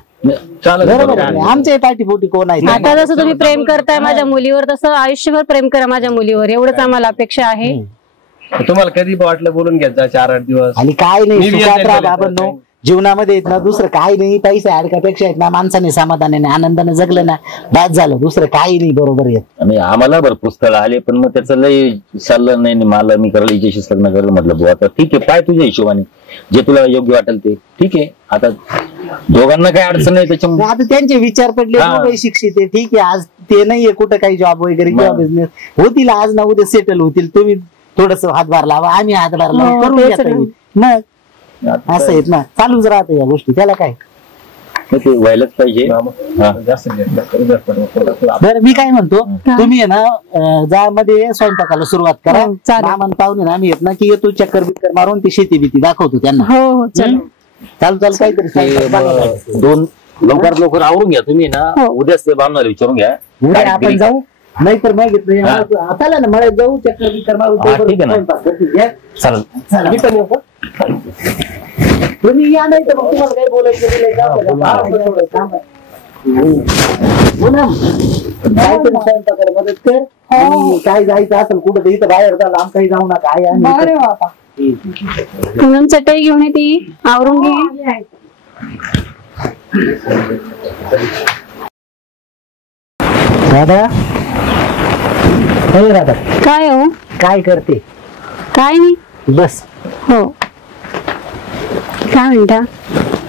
चालेल, बरोबर आहे. आमच्या पाठीपोटी कोण आहे? आता जसं तुम्ही प्रेम करताय माझ्या मुलीवर, तसं आयुष्यभर प्रेम करा माझ्या मुलीवर, एवढंच आम्हाला अपेक्षा आहे. तुम्हाला कधी वाटलं बोलून घ्यायचं 8-8 दिवस. आणि काय नाही, मी सुखात येत राहा नाही आपण बोलायचं. जीवनामध्ये येत ना दुसरं काही नाही. पैसे अडकापेक्षा येत ना माणसाने समाधानाने आनंदाने जगलं ना बाद झालं, दुसरं काही नाही. बरोबर येत आणि आम्हाला भरपूर स्थळ आले, पण मग त्याचं लय चाललं नाही. मला मी करायला हिच्याशीच लग्न करायला म्हटलं भाऊ आता ठीक आहे, पाय तुझ्या हिशोबाने जे तुला योग्य वाटेल ते ठीक आहे. आता दोघांना काही अडचण नाही त्याच्यामुळे. आता त्यांचे विचार पडले, हा. दोघंही शिक्षित आहे, ठीक आहे. आज ते नाहीये कुठं काही जॉब वगैरे किंवा मग. बिझनेस होतील, आज ना उद्या सेटल होतील. तुम्ही थोडस हातभार लावा, आम्ही हातभार लावू, हो, करून तेच घेता ना. येईल. मग असं आहेत ना, चालूच राहतं या गोष्टी, त्याला काय. नाही, ते व्हायलाच पाहिजे. हा. जास्त घेतलं, करू द्या पण. बरं मी काय म्हणतो, तुम्ही आहे ना जा मध्ये स्वयंपाकाला सुरुवात करा. हो, चालेल. मामान पाहुणे ना आम्ही येत ना की येतो, चक्कर बिक्कर मारून ती शेती बिती दाखवतो त्यांना. हो हो चल. चालू काहीतरी ते स्वयंपाक मग बघायला. 2 लवकर आवरून घ्या तुम्ही ना. हो. उद्याच ते बामणाला विचारून घ्या. उद्या आपण जाऊ, नाहीतर मग घेतलं हा. चला ना मळ्यात जाऊ, चक्कर बिक्कर मारू. हा, ठीक आहे ना. स्वयंपाक करतील, घ्या. चालेल. चला. मी पण येतो. तुम्ही या, नाही तर मग तुम्हाला काही बोलायचं बिलायचं असेल तर आपण थोडं थांबा. पूनम, काहीतरी स्वयंपाकाला मदत कर. आणि काय जायचं असेल कुठं तर इथं बाहेर जा, लांब काही जाऊ नका. आहे आम्ही अरे इथं. बाबा. पूनम चटई घेऊन येते, आवरून घे. दादा, हे दादा काय हो? काय करते? काय नाही. बस. हो काय म्हणता?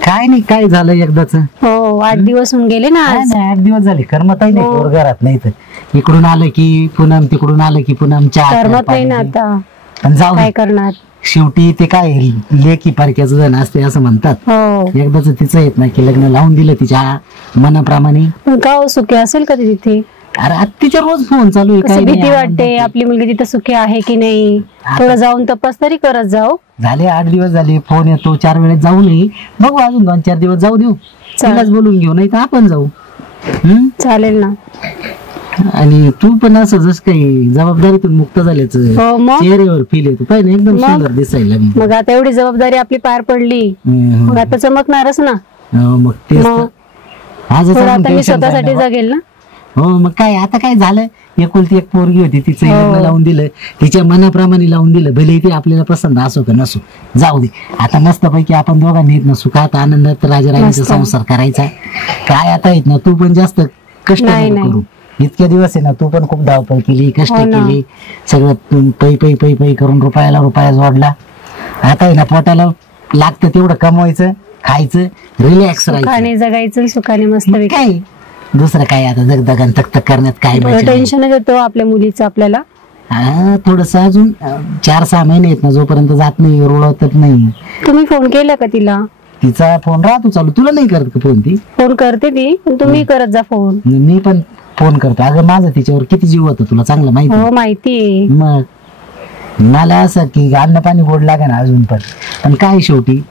काय नाही, काय झालं एकदाच. हो 8 दिवस होऊन गेले ना आज. 8 दिवस झाले, करमतही नाही पोर घरात. नाही तर इकडून आलं की पूनम, तिकडून आलं की पूनम, चहा करमत नाही ना आता, पण जाऊ दे. काय करणार. शेवटी ते काय लेकी पारख्याचं जण असते असं म्हणतात. हो एकदाच तिचं येत नाही की लग्न लावून दिलं तिच्या मनाप्रमाणे. पण का हो, सुखी असेल कधी तिथे? अरे आत्तीच्या रोज फोन चालू आहे, कसं काही भीती नाही, वाटते आनंदाची. आपली मुलगी तिथं सुखी आहे की नाही. थोडं जाऊन तपास तरी करत जाऊ. झाले 8 दिवस झाले, फोन येतो 4 वेळेस जाऊ नये, बघू अजून 2-4 दिवस जाऊ देऊ, तिलाच बोलून घेऊ, नाही तर आपण जाऊ. चालेल ना. आणि तू पण असं जस काही जबाबदारीतून मुक्त झाल्याचं हो मग. चेहऱ्यावर फील येतो, पाहिजे एकदम मग? सुंदर दिसायला लागली. मग आता एवढी जबाबदारी आपली पार पडली, मग आता चमकणारच ना. मग तेच तर. मग आजच थोडं आपण आता मी tension स्वतःसाठी राहिलं. जगेल ना. हो मग काय आता काय झालं, एकुलती एक पोरगी होती, तिचं लग्न लावून दिलं, तिच्या मनाप्रमाणे लावून दिलं, भले ते आपल्याला पसंत असो का नसो, जाऊ दे. आता मस्तपैकी आपण दोघांनी येत ना सुखात आनंदात राजाराणीचा संसार करायचा. काय आता येत ना, तू पण जास्त कष्ट नाही, नको नाही. करू. इतके दिवस आहे ना, तू पण खूप धावपळ केली, कष्ट हो ना. केली, सगळं पै करून रुपयाला रुपया जोडला. आता आहे ना, पोटाला लागतं तेवढं कमवायचं, खायचं, रिलॅक्स राहायचं. सुखाने जगायचं, सुखाने मस्त मग काय दुसरं काय आता जगदगन तक करण्यात काय मजा आहे. टेन्शनच येतो आपल्या मुलीचं आपल्याला. हा थोडस अजून 4-6 महिने आहेत ना, जोपर्यंत जात नाही, रुळवतच नाही. तुम्ही फोन केला का तिला? तिचा फोन राहतो चालू, तुला नाही करत का फोन ती? फोन करते ती, पण तुम्ही करत जा फोन. मी पण फोन करतो. अगं माझं तिच्यावर किती जीव होतं तुला चांगलं माहिती हो आहे. माहितीये. मग मला असं की अन्न पाणी गोड लागे ना अजून पण काय शेवटी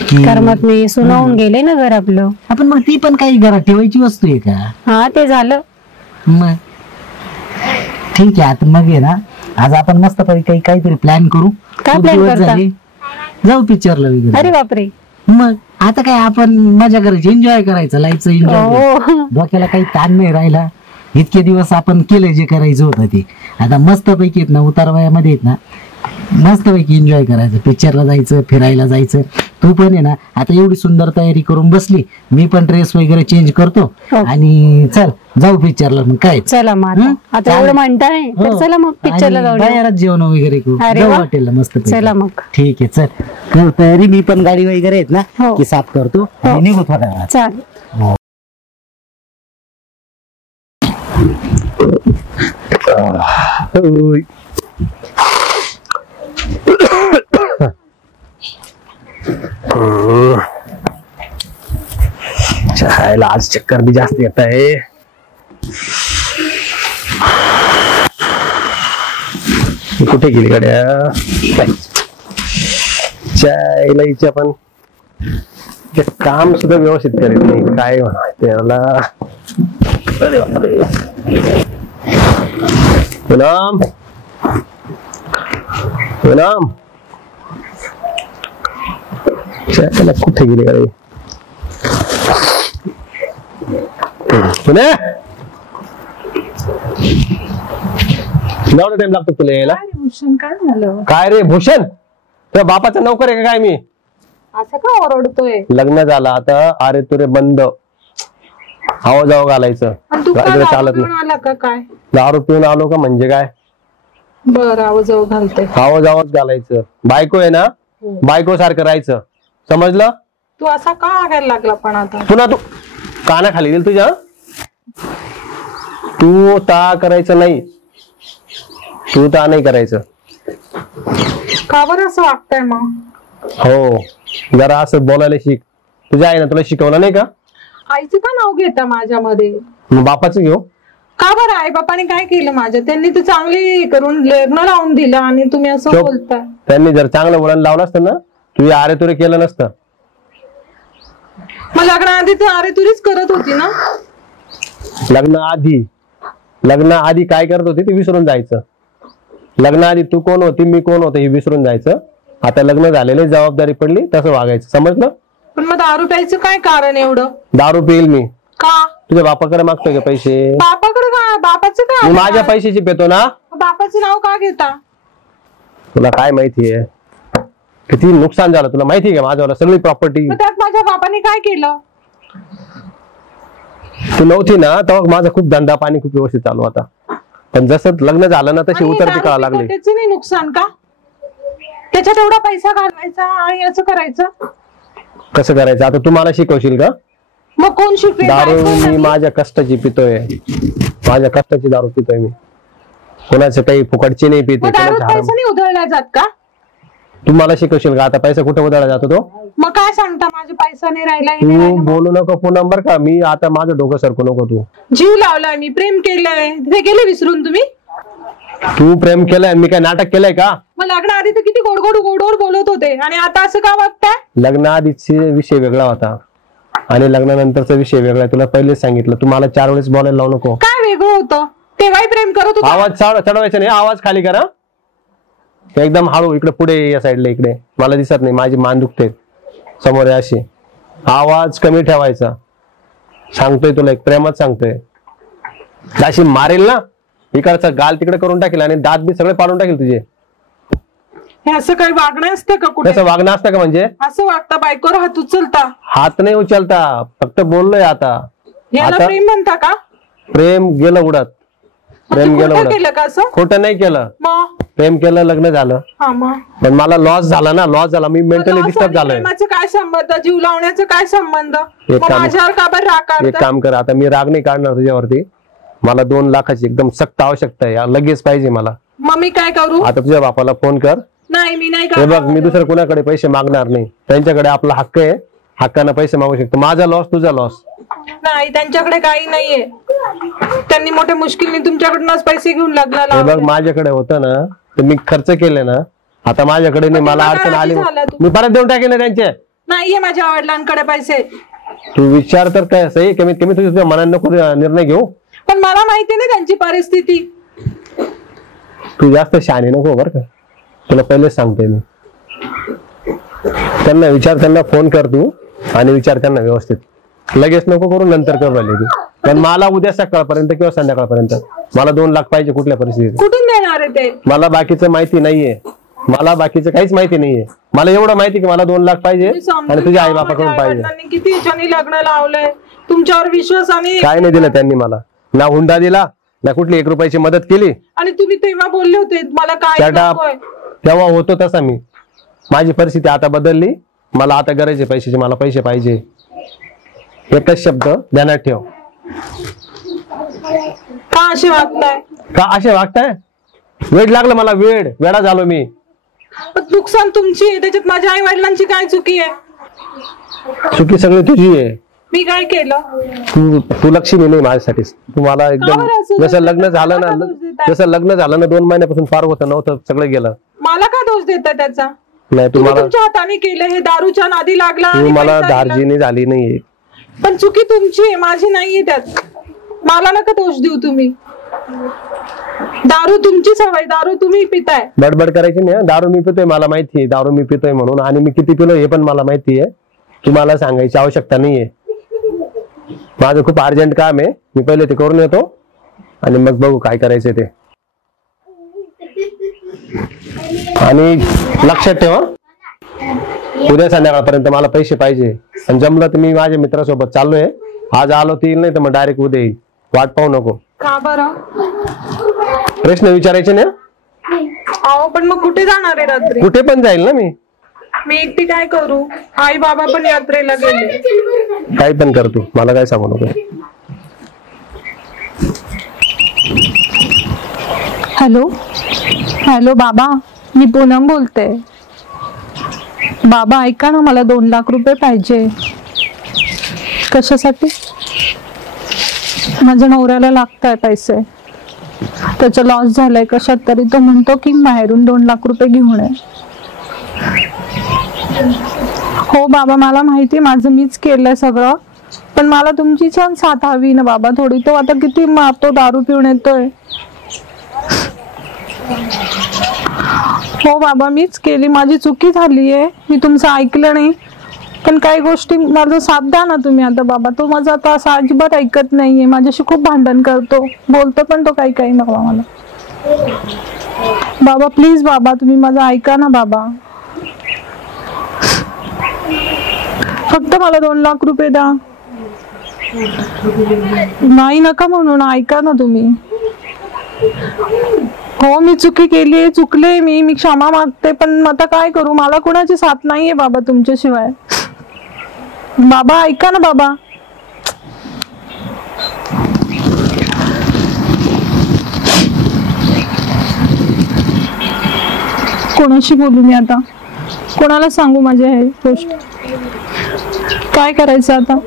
की करमत नाही, सुनावून गेले ना घर आपलं. आपण मग ती पण काही घरात ठेवायची वस्तू आहे का? हा ते झालं. मग ठीक आहे. आता मग आहे ना, आज आपण मस्त पैकी काहीतरी प्लॅन करू. काय खूप plan दिवस करता? झाले. जाऊ पिक्चरला वगैरे. अरे बापरे. मग आता काय आपण मजा करायची, एन्जॉय करायचं, लाईफचं एन्जॉय. हो डोक्याला काही ताण नाही राहिला. इतके दिवस आपण केलं जे करायचं होतं ते, आता मस्त पैकी आहेत ना, उतारवयामध्ये आहेत ना, मस्त पैकी एन्जॉय करायचं, पिक्चरला जायचं, फिरायला जायचं. तू पण आहे ना, आता एवढी सुंदर तयारी करून बसली, मी पण ड्रेस वगैरे चेंज करतो हो. आणि चल जाऊ पिक्चरला. मग काय चला मग आता. आता चालेल. एवढं म्हणताय तर हो. चला मग पिक्चरला आणि जाऊ. बाहेरच जेवण वगैरे करू, अरे जाऊ वा. हॉटेलला मस्त पैकी. चला मग. ठीक आहे चल. कर तयारी, मी पण गाडी वगैरे आहेत ना हो. की साफ करतो आणि निघू थोड्या वेळात. चालेल. चहायला आज चक्कर भी जास्त येत आहे. कुठे गेली गड्या? चायला हिच्या पण ते काम सुद्धा व्यवस्थित करीत नाही, काय म्हणायचं याला. अरे बापरे. पूनम पूनम चायला कुठे गेली गड्या? पुणे टाइम लागतो तुला यायला? काय झालं? काय रे भूषण, तुझ्या बापाचा नोकर आहे का काय मी? असं का ओरडतोय? लग्न झालं आता, अरे तुरे बंद, आवाज जावं घालायचं. आणि तू काय इकडे दारू चालत पिऊन नाही. आला का काय? दारू पिऊन आलो का म्हणजे काय? बरं आवाज घालते. आवाज घालायचं. बायको आहे ना, बायको सारखं राहायचं, समजलं? तू असा का वागायला लागला पण आता? पुन्हा तू काना खाली गेल तुझ्या. तू ता करायचं नाही, तू ता नाही करायचं. का बरं असं वागताय मग? हो जरा असं बोलायला शिक. तुझ्या आईनं तुला शिकवलं नाही का? आईचं का नाव घेता माझ्यामध्ये? मग बापाचं घेऊ. का बरं? आई बापाने काय केलं माझ्या? त्यांनी तर चांगली करून लग्न लावून दिलं आणि तुम्ही असं चुप. बोलताय. त्यांनी जर चांगलं वळण लावलं असतं ना, तुझी आरे तुरे केलं नसतं. मग लग्नाआधी तर अरे तुरीच करत होती ना? लग्न आधी काय करत होती ते विसरून जायचं. लग्न आधी तू कोण होती, मी कोण होतो हे विसरून जायचं. आता लग्न झालेले, जबाबदारी पडली, तसं वागायचं, समजलं? पण मग दारू प्यायचं काय कारण एवढं? दारू पिईल मी. का? तुझ्या बापाकडे मागतोय का पैसे? बापाकडे काय? बापाचं मी काय? माझ्या पैशाची पेतो ना. बापाचं नाव का घेता? तुला काय माहितीये किती नुकसान झालं, तुला माहितीये का? माझ्यावर सगळी प्रॉपर्टी. मग त्यात माझ्या बापाने काय केलं? तू नव्हती ना तेव्हा माझा खूप धंदा पाणी खूप व्यवस्थित चालू होता, पण जसं लग्न झालं ना तशी आणि उतरती कळा दारू लागली. पितो त्याचं नाही नुकसान का? त्याच्यात एवढा पैसा घालवायचा आणि असं करायचं? कसं करायचं आता तू मला शिकवशील का? मग कोण शिकवेल? दारू बायको मी नवी? माझ्या कष्टाची पितोय, माझ्या कष्टाची दारू पितोय मी. कोणाचं काही फुकटची नाही पिते, मग दारूत कोणाच्या पैसा नाही उधळला जात का? तू मला शिकवशील का आता पैसा कुठे उधळला जातो तो? मग काय सांगता माझे पैसा नाही राहिला हे तू नाही राहिलं. बोलू नको फोन नंबर का, मी आता माझं डोकं सरकू नको तू. जीव लावलाय मी, प्रेम केलंय, ते गेले विसरून तुम्ही. तू प्रेम केलंय, मी काय नाटक केलंय का? मग लग्न आधी तर किती गोड गोड गोड गोड बोलत होते आणि आता असं का वागताय? लग्न आधीचे विषय वेगळा होता आणि लग्नानंतरचा विषय वेगळा. तुला पहिलेच सांगितलं, तू मला 4 वेळेस बोलायला लावू नको. काय वेगळं होतं? तेव्हाही प्रेम करत होतो. आवाज चढवायचा नाही, आवाज खाली करा एकदम हळू. इकडे पुढे या साईडला, इकडे मला दिसत नाही, माझी मान दुखते समोर आहे अशी. आवाज कमी ठेवायचा, सांगतोय तुला, एक प्रेमात सांगतोय. अशी मारेल ना, इकडचा गाल तिकडे करून टाकेल आणि दात बी सगळे पाडून टाकेल तुझे. हे असं काही वागणं असतं का कुठे? कसं वागणं असतं का? म्हणजे असं वागता बायकोवर हात उचलता? हात नाही उचलता, फक्त बोललोय. आता याला आता प्रेम म्हणता का? प्रेम गेलं उडत, प्रेम म्हणजे गेलं खोटं उडत. केलं का असं? खोटं नाही केलं, मग प्रेम केलं, लग्न झालं, हा मग पण मला लॉस झाला ना, लॉस झाला. मी मेंटली loss डिस्टर्ब आणि झालोय. प्रेमाचं काय संबंध? जीव लावण्याचं काय संबंध? एक मग काम- माझ्यावर का बरं राग एक काढता? काम कर, आता मी राग नाही काढणार तुझ्यावरती. मला 2 लाखाची एकदम सक्त आवश्यकता आहे, लगेच पाहिजे मला. मग मी काय करू? आता तुझ्या बापाला फोन कर. नाही मी नाही हे बघ, करणार. मी दुसऱ्या कोणाकडे पैसे मागणार नाही. त्यांच्याकडे आपला हक्क आहे, हक्कानं पैसे मागू शकतो. माझा लॉस, तुझा लॉस. नाही त्यांच्याकडे काही नाहीये. त्यांनी मोठ्या मुश्किलने तुमच्याकडूनच पैसे घेऊन लग्नाला हे बघ, लावले. माझ्याकडे होतं ना, तर मी खर्च केले ना. आता माझ्याकडे नाही, मला पण अडचण आली, आधी झाला तू. मी परत देऊन टाकेल ना त्यांचे. नाहीये माझ्या वडिलांकडे पैसे. तू विचार तर काय, सही कमीत कमी तुझ्या मनाने नको निर्णय घेऊ. पण मला माहिती नाही त्यांची परिस्थिती. तू जास्त शहाणे नको बरं का, तुला पहिलेच सांगतोय मी. त्यांना विचार, त्यांना फोन कर तू आणि विचार त्यांना व्यवस्थित. लगेच नको करू, नंतर करू राहिली तू. पण मला उद्या सकाळपर्यंत किंवा संध्याकाळपर्यंत मला 2 लाख पाहिजे कुठल्या परिस्थितीत. कुठून देणार आहे ते? मला बाकीचं माहिती नाहीये, मला बाकीचं काहीच माहिती नाहीये. मला एवढं माहिती की मला 2 लाख पाहिजे मी समजून आणि तुझ्या आई जाऊ, बापाकडून माझ्या पाहिजे. आईवडिलांनी किती ह्याच्यानी लग्न लावलंय तुमच्यावर विश्वासाने. काय नाही दिलं त्यांनी मला, ना हुंडा दिला, ना कुठली 1 रुपयाची मदत केली. आणि तुम्ही तेव्हा बोलले होते मला काय Shut up. नकोय. तेव्हा होतो तसा मी. माझी परिस्थिती आता बदलली, मला आता गरज आहे पैशाची, मला पैसे पाहिजे. एकच शब्द ध्यानात ठेव. का असे वागताय? का असे वागताय? वेळ लागलं मला, वेडा झालो मी. पण नुकसान तुमची आहे, त्याच्यात माझ्या आई वडिलांची काय चुकी आहे? चुकी सगळी तुझी आहे. मी काय केलं? तू लक्ष्मी नाही माझ्यासाठी. तू मला एकदम, बरं असं जसं लग्न झालं ना, नका दोष देताय. जसं लग्न झालं ना 2 महिन्यापासून फार होतं नव्हतं, सगळं गेलं. मला का दोष देताय त्याचा? नाही तुम्ही तुम्हाला, तुमच्या हाताने केलं हे, दारूच्या नादी लागला तू आणि मला पैसा दिला. धार्जिनी झाली नाहीये. पण चुकी तुमची आहे, माझी नाहीये त्यात. मला नका दोष देऊ तुम्ही. दारू तुमची सवय, दारू तुम्ही पिताय. बडबड करायची नाही हं. दारू मी पितोय, मला माहितीये दारू मी पितोय म्हणून, आणि मी किती पिलो हे पण मला माहितीये. तुम्हाला सांगायची आवश्यकता नाहीये. माझं खूप अर्जंट काम आहे, मी पहिले ते करून येतो आणि मग बघू काय करायचं ते. आणि लक्षात ठेवा, उद्या संध्याकाळपर्यंत मला पैसे पाहिजे. आणि जमलं तर मी माझ्या मित्रासोबत चाललोय, आज आलो तर येईल, नाही तर मग डायरेक्ट उद्या येईल. वाट पाहू नको. का बरं? प्रश्न विचारायचे ना. अहो पण मग कुठे जाणार आहे रात्री? कुठे पण जाईल ना मी. मी एकटी काय करू? आई बाबा पण यात्रेला गेले. काही पण कर तू, मला काय सांगू नको. हॅलो हॅलो बाबा, मी पूनम बोलते. बाबा ऐका ना, मला 2 लाख रुपये पाहिजे. कशासाठी? माझ्या नवऱ्याला लागताय पैसे, त्याचा लॉस झालाय कशात तरी. तो म्हणतो की बाहेरून 2 लाख रुपये घेऊन ये. हो बाबा, मला माहिती माझं मीच केलंय सगळं, पण मला तुमची छान साथ हवी ना बाबा थोडी. तो आता किती मारतो, दारू पिऊन येतोय. हो बाबा, मीच केली, माझी चुकी झालीये, मी तुमचं ऐकलं नाही. पण काही गोष्टी माझं साथ द्या ना तुम्ही आता बाबा. तो माझं आता असं अजिबात ऐकत नाहीये, माझ्याशी खूप भांडण करतो, बोलतो पण तो काही काही नको मला. बाबा प्लीज बाबा, तुम्ही माझं ऐका ना बाबा. फक्त मला 2 लाख रुपये द्या. नाही नका म्हणून, ऐका ना तुम्ही. हो मी चुकी केली, चुकले मी क्षमा मागते, पण आता काय करू, मला कोणाची साथ नाहीये बाबा तुमच्याशिवाय. बाबा ऐका ना बाबा. कोणाशी बोलू मी आता? कोणाला सांगू माझी हे गोष्ट? काय करायचं आता?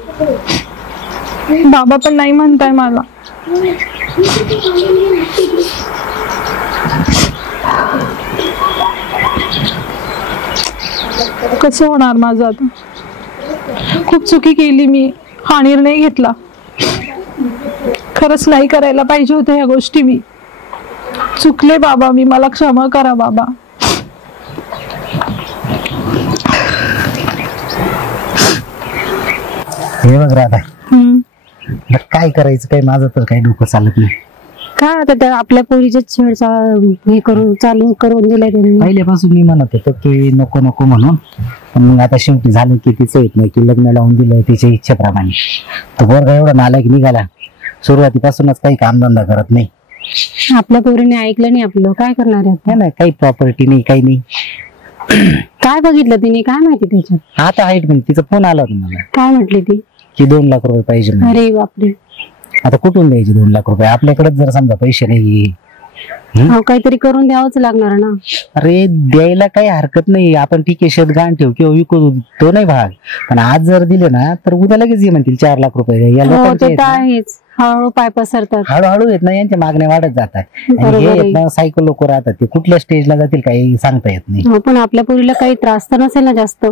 बाबा पण नाही म्हणताय मला. कसं होणार माझं आता? खूप चुकी केली मी, हा निर्णय घेतला. खरंच नाही करायला पाहिजे होत्या ह्या गोष्टी. मी चुकले बाबा, मी मला क्षमा करा बाबा. हे बघ राधा, काय करायचं काय, माझं तर काही डोकं चालत नाही. काय आता त्या आपल्या पोरीचे छेडचा हे करून चालू करून दिलंय त्यांनी. पहिल्यापासून मी म्हणत होतो की नको नको म्हणून, पण मग आता शेवटी झालं की तिचं येत नाही की लग्न लावून दिलं तिच्या इच्छेप्रमाणे. तो पोरगा एवढा नालायक निघाला, सुरुवातीपासूनच काही कामधंदा करत नाही. आपल्या पोरीने ऐकलं नाही आपलं, काय करणार आहे आता? नाही काही प्रॉपर्टी नाही, काही नाही. काय बघितलं तिने, काय माहिती त्याच्यात? आता हाईट म्हणजे तिचा फोन आला होता मला काय म्हटली ती? की 2 लाख रुपये पाहिजे म्हणून. अरे बापरे, आता कुठून द्यायचे 2 लाख रुपये? आपल्याकडे जर समजा पैसे नाही, हो काहीतरी करून द्यावंच लागणार ना. अरे द्यायला काही हरकत नाही, आपण ठीक आहे शेत गाण ठेवू किंवा विकू, तो नाही भाग. पण आज जर दिले ना तर उद्या लगेच ये म्हणतील 4 लाख रुपये. या हो लोकांचे ते आहेत तर ना, आहेच, हळूहळू पाय पसरतात. हळूहळू येत ना, यांच्या मागण्या वाढत जातात. आणि बरोबर हे आहे. आहेत ना सायको लोक राहतात, ते कुठल्या स्टेजला जातील काही सांगता येत नाही. हो पण आपल्या पोरीला काही त्रास तर नसेल ना जास्त?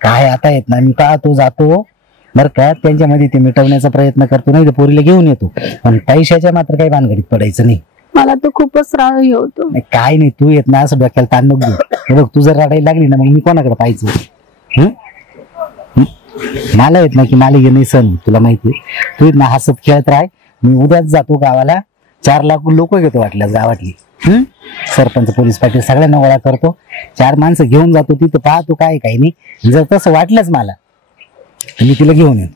काय आता येत ना, मी पाहतो जातो बरं का, त्यांच्यामध्ये ते मिटवण्याचा प्रयत्न करतो, नाही तर पोरीला घेऊन येतो. पण पैशाच्या मात्र काही भानगडीत पडायचं नाही. मला तर खूपच त्रास होतो. नाही, काय नाही, तू येत ना असं डोक्याला ताण नको घेऊ. हे बघ, तू जर रडायला लागली ना मग मी कोणाकडे पाहायचं? मला येत ना की मला हे नाही सण, तुला माहिती. तू येत ना हसत खेळत राह. मी उद्याच जातो गावाला, 4 लाख लोक घेतो वाटल्यास गावातली. सरपंच पोलीस पाटील सगळ्यांना गोळा करतो, 4 माणसं घेऊन जातो तिथं, पाहतो काय काही नाही. जर तसं वाटलंच मला मी तिला घेऊन येतो.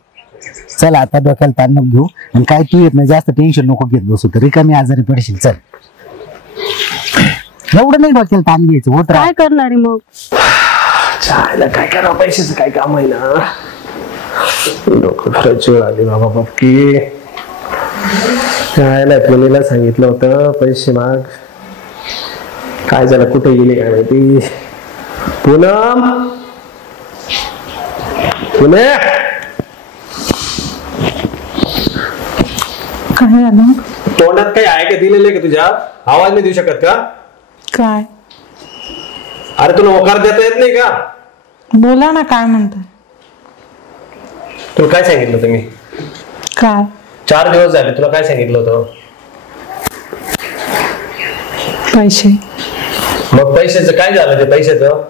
चल आता डोक्याला ताण नको घेऊ. आणि काय तू येत नाही जास्त टेन्शन नको घेत बसू, तरी कमी आजारी पडशील. चल एवढं नाही डोक्याला ताण घ्यायचं. होत काय करणार आहे मग? काय करावं, पैशाचं काय काम आहे ना. डोकं खरंच वेळ आली बाबा बापकी. काय नाही, मुलीला सांगितलं होतं पैसे माग, काय झालं, कुठे गेली काय माहिती. पूनम, पुणे काय झालं? तोंडात काही आहे का दिलेलं आहे का तुझ्या? आवाज नाही देऊ शकत का? काय? अरे तुला होकार देता येत नाही का? बोला ना, काय म्हणताय? तुला काय सांगितलं होतं मी? काय? 4 दिवस झाले, तुला काय सांगितलं होतं? पैसे. मग पैशाचं काय झालं? ते पैशाचं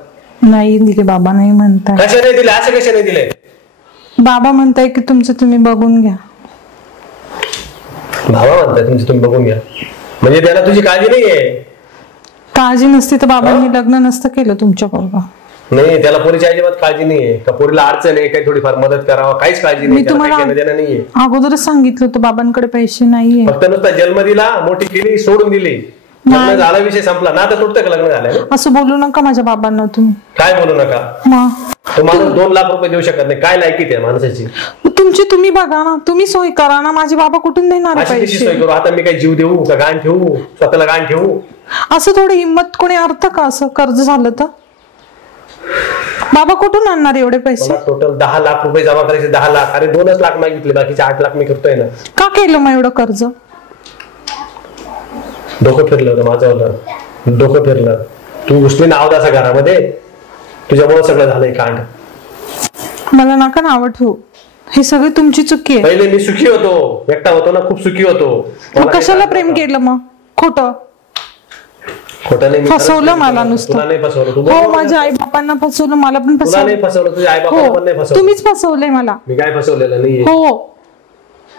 नाही दिले बाबा, नाही म्हणताय. कशा नाही दिले? असे कशा नाही दिले? बाबा म्हणताय की तुमचं तुम्ही बघून घ्या. भावा म्हणताय तुमचं तुम्ही बघून घ्या, म्हणजे त्याला तुझी काळजी नाहीये? काळजी नसती तर बाबांनी लग्न नसतं केलं तुमच्या बरोबर. नाही, त्याला पोरीची अजिबात काळजी नाहीये का? पोरीला अडचण आहे काही, थोडीफार मदत करावं, काहीच काळजी नाही. मी तुम्हाला नाहीये. अगोदरच सांगितलं होतं बाबांकडे पैसे नाहीये. फक्त नुसता जन्म दिला, मोठी केली, सोडून दिली, लग्न झाला, विषय संपला ना. आता तुटतं का लग्न झालं? असं बोलू नका माझ्या बाबांना तुम्ही. काय बोलू नका? तो माणूस 2 लाख रुपये देऊ शकत नाही. काय लायकी त्या माणसाची? तुमची तुम्ही बघा ना, तुम्ही सोय करा ना. माझे बाबा कुठून देणार पैसे? सोय करू आता मी? काय जीव देऊ का? गाण ठेवू? स्वतःला गाण ठेवू? असं थोडी हिंमत कोणी अर्थ का? असं कर्ज झालं तर बाबा कुठून आणणार एवढे पैसे? टोटल 10 लाख रुपये जमा करायचे. 10 लाख. अरे 2च लाख मागितले, बाकीचे 8 लाख मी करतोय ना. का केलं मग एवढं कर्ज? डोकं फिरलं होतं माझं, डोकं फिरलं. तू घुसली ना अवदासा घरामध्ये, तुझ्यामुळे सगळं झालंय कांड. मला नका नावं ठेवू, हे सगळी तुमची चुकी आहे. पहिले मी सुखी होतो, एकटा होतो ना, खूप सुखी होतो. मग कशाला प्रेम केलं मग? खोटं खोटं नाही, फसवलं मला नुसतं. तुला नाही फसवलं. हो, माझ्या आई बापांना फसवलं, मला पण तुला फसवलं. नाही फसवलं, तुझ्या आई बापाला पण नाही फसवलं. तुम्हीच फसवलंय मला. मी काय फसवलेलं नाहीये. हो,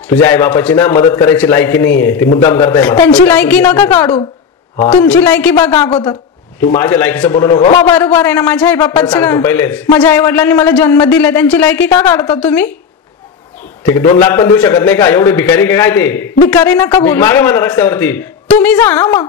तुझ्या आई बापाची ना मदत करायची लायकी नाहीये, ती मुद्दाम करताय मला. त्यांची लायकी नका काढू, तुमची लायकी बघा अगोदर. तू माझ्या लायकीचं बोलू नको. बरोबर आहे ना, माझ्या आई बापाची, पहिलेच माझ्या आई वडिलांनी मला जन्म दिलाय, त्यांची लायकी का काढता तुम्ही? ठीक आहे, 2 लाख पण देऊ शकत नाही का? एवढे भिकारी काय ते? भिकारी नका बोलू. मागे म्हणा रस्त्यावरती. तुम्ही जा ना मग.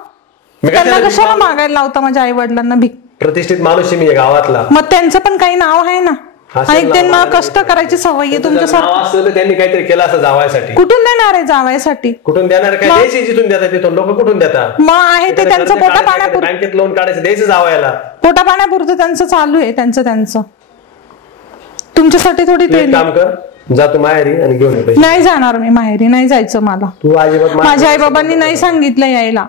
त्यांना कशाला मागायला लावता माझ्या आई वडिलांना भीक? प्रतिष्ठित माणूस मी गावातला. मग त्यांचं पण काही नाव आहे ना. आणि त्यांना कष्ट करायची सवय आहे तुमच्यासारखं. नाव असतं तर त्यांनी काहीतरी केलं असं जावायसाठी. कुठून देणार आहे जावयासाठी? कुठून देणार? काय द्यायची जिथून देतात तिथून लोक कुठून देतात? मग आहे ते त्यांचं पोटा पाण्यापुरतं. बँकेत लोन काढायचं द्यायचं जावायला. पोटा पाण्यापुरतं त्यांचं चालू आहे त्यांचं. तुमच्यासाठी थोडी ते. काम कर, जा तू माहेरी आणि घेऊन ये. नाही जाणार मी माहेरी, नाही जायचं मला. तू अजिबात माझ्या आई बाबांनी नाही सांगितलं यायला.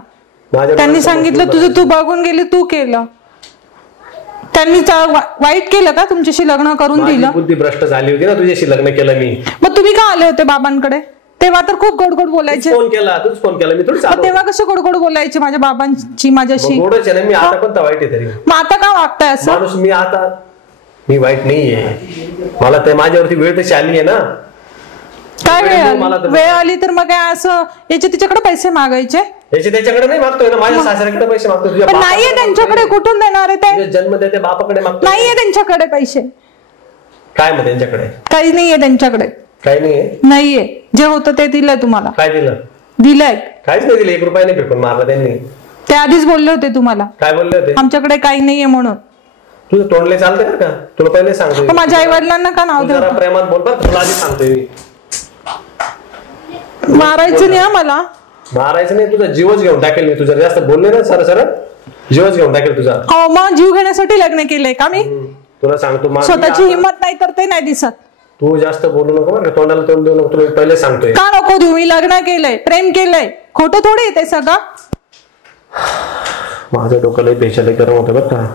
त्यांनी सांगितलं तुझं तू बघून गेली, तू केलं. त्यांनी वाईट केलं का तुमच्याशी लग्न करून दिलं? बुद्धी भ्रष्ट झाली होती ना, तुझ्याशी लग्न केलं मी. मग तुम्ही का आले होते बाबांकडे? तेव्हा तर खूप गोड गोड बोलायचे. फोन केला, तूच फोन केला, मी थोडी. तेव्हा कसे गोड गोड बोलायचे माझ्या बाबांची माझ्याशी? गोडच आहे ना मी. आता कोणता वाईट आहे तरी? मग आता का वागताय असं? माणूस मी वाईट नाहीये. मला ते माझ्यावरती वेळ तशी आली आहे ना. काय वेळ आली तर मग काय असं याचे तिच्याकडे पैसे मागायचे? याचे त्याच्याकडे नाही मागतोय ना, माझ्या सासऱ्याकडे पैसे मागतोय. पण नाहीये त्यांच्याकडे, कुठून देणार आहे ते? जन्म देते बापाकडे मागतोय. नाहीये त्यांच्याकडे पैसे. काय मग त्यांच्याकडे? काही नाहीये त्यांच्याकडे. काही नाहीये. नाहीये. जे होतं ते दिलंय तुम्हाला. काय दिलं? दिलंय. काहीच नाही दिलं. 1 रुपया नाही फेकून मारला त्यांनी. ते आधीच बोलले होते तुम्हाला. काय बोलले होते? आमच्याकडे काही नाहीये म्हणून. तुझं तोंडले चालते बरं का, तुला पहिले सांगतोय. माझ्या आई वडिलांना का नाव जरा प्रेमात बोल बरं, तुला आधी सांगतोय मी. मारायचं नाही मला. मारायचं नाही, तुझा जीवच घेऊन टाकेल मी. तुझं जास्त बोलले ना सर जीवच घेऊन टाकेल तुझा. हो मग जीव घेण्यासाठी लग्न केलंय का मी? तुला सांगतो स्वतःची हिंमत नाही तर ते नाही दिसत. तू जास्त बोलू नको बरं, तोंडाला तोंड देऊ नको. तुला पहिले सांगतोय. का नको देऊ? मी लग्न केलंय, प्रेम केलंय. खोटं थोडी येते सगळं. माझं डोकं लई पेशाला गरम होतं बरं का.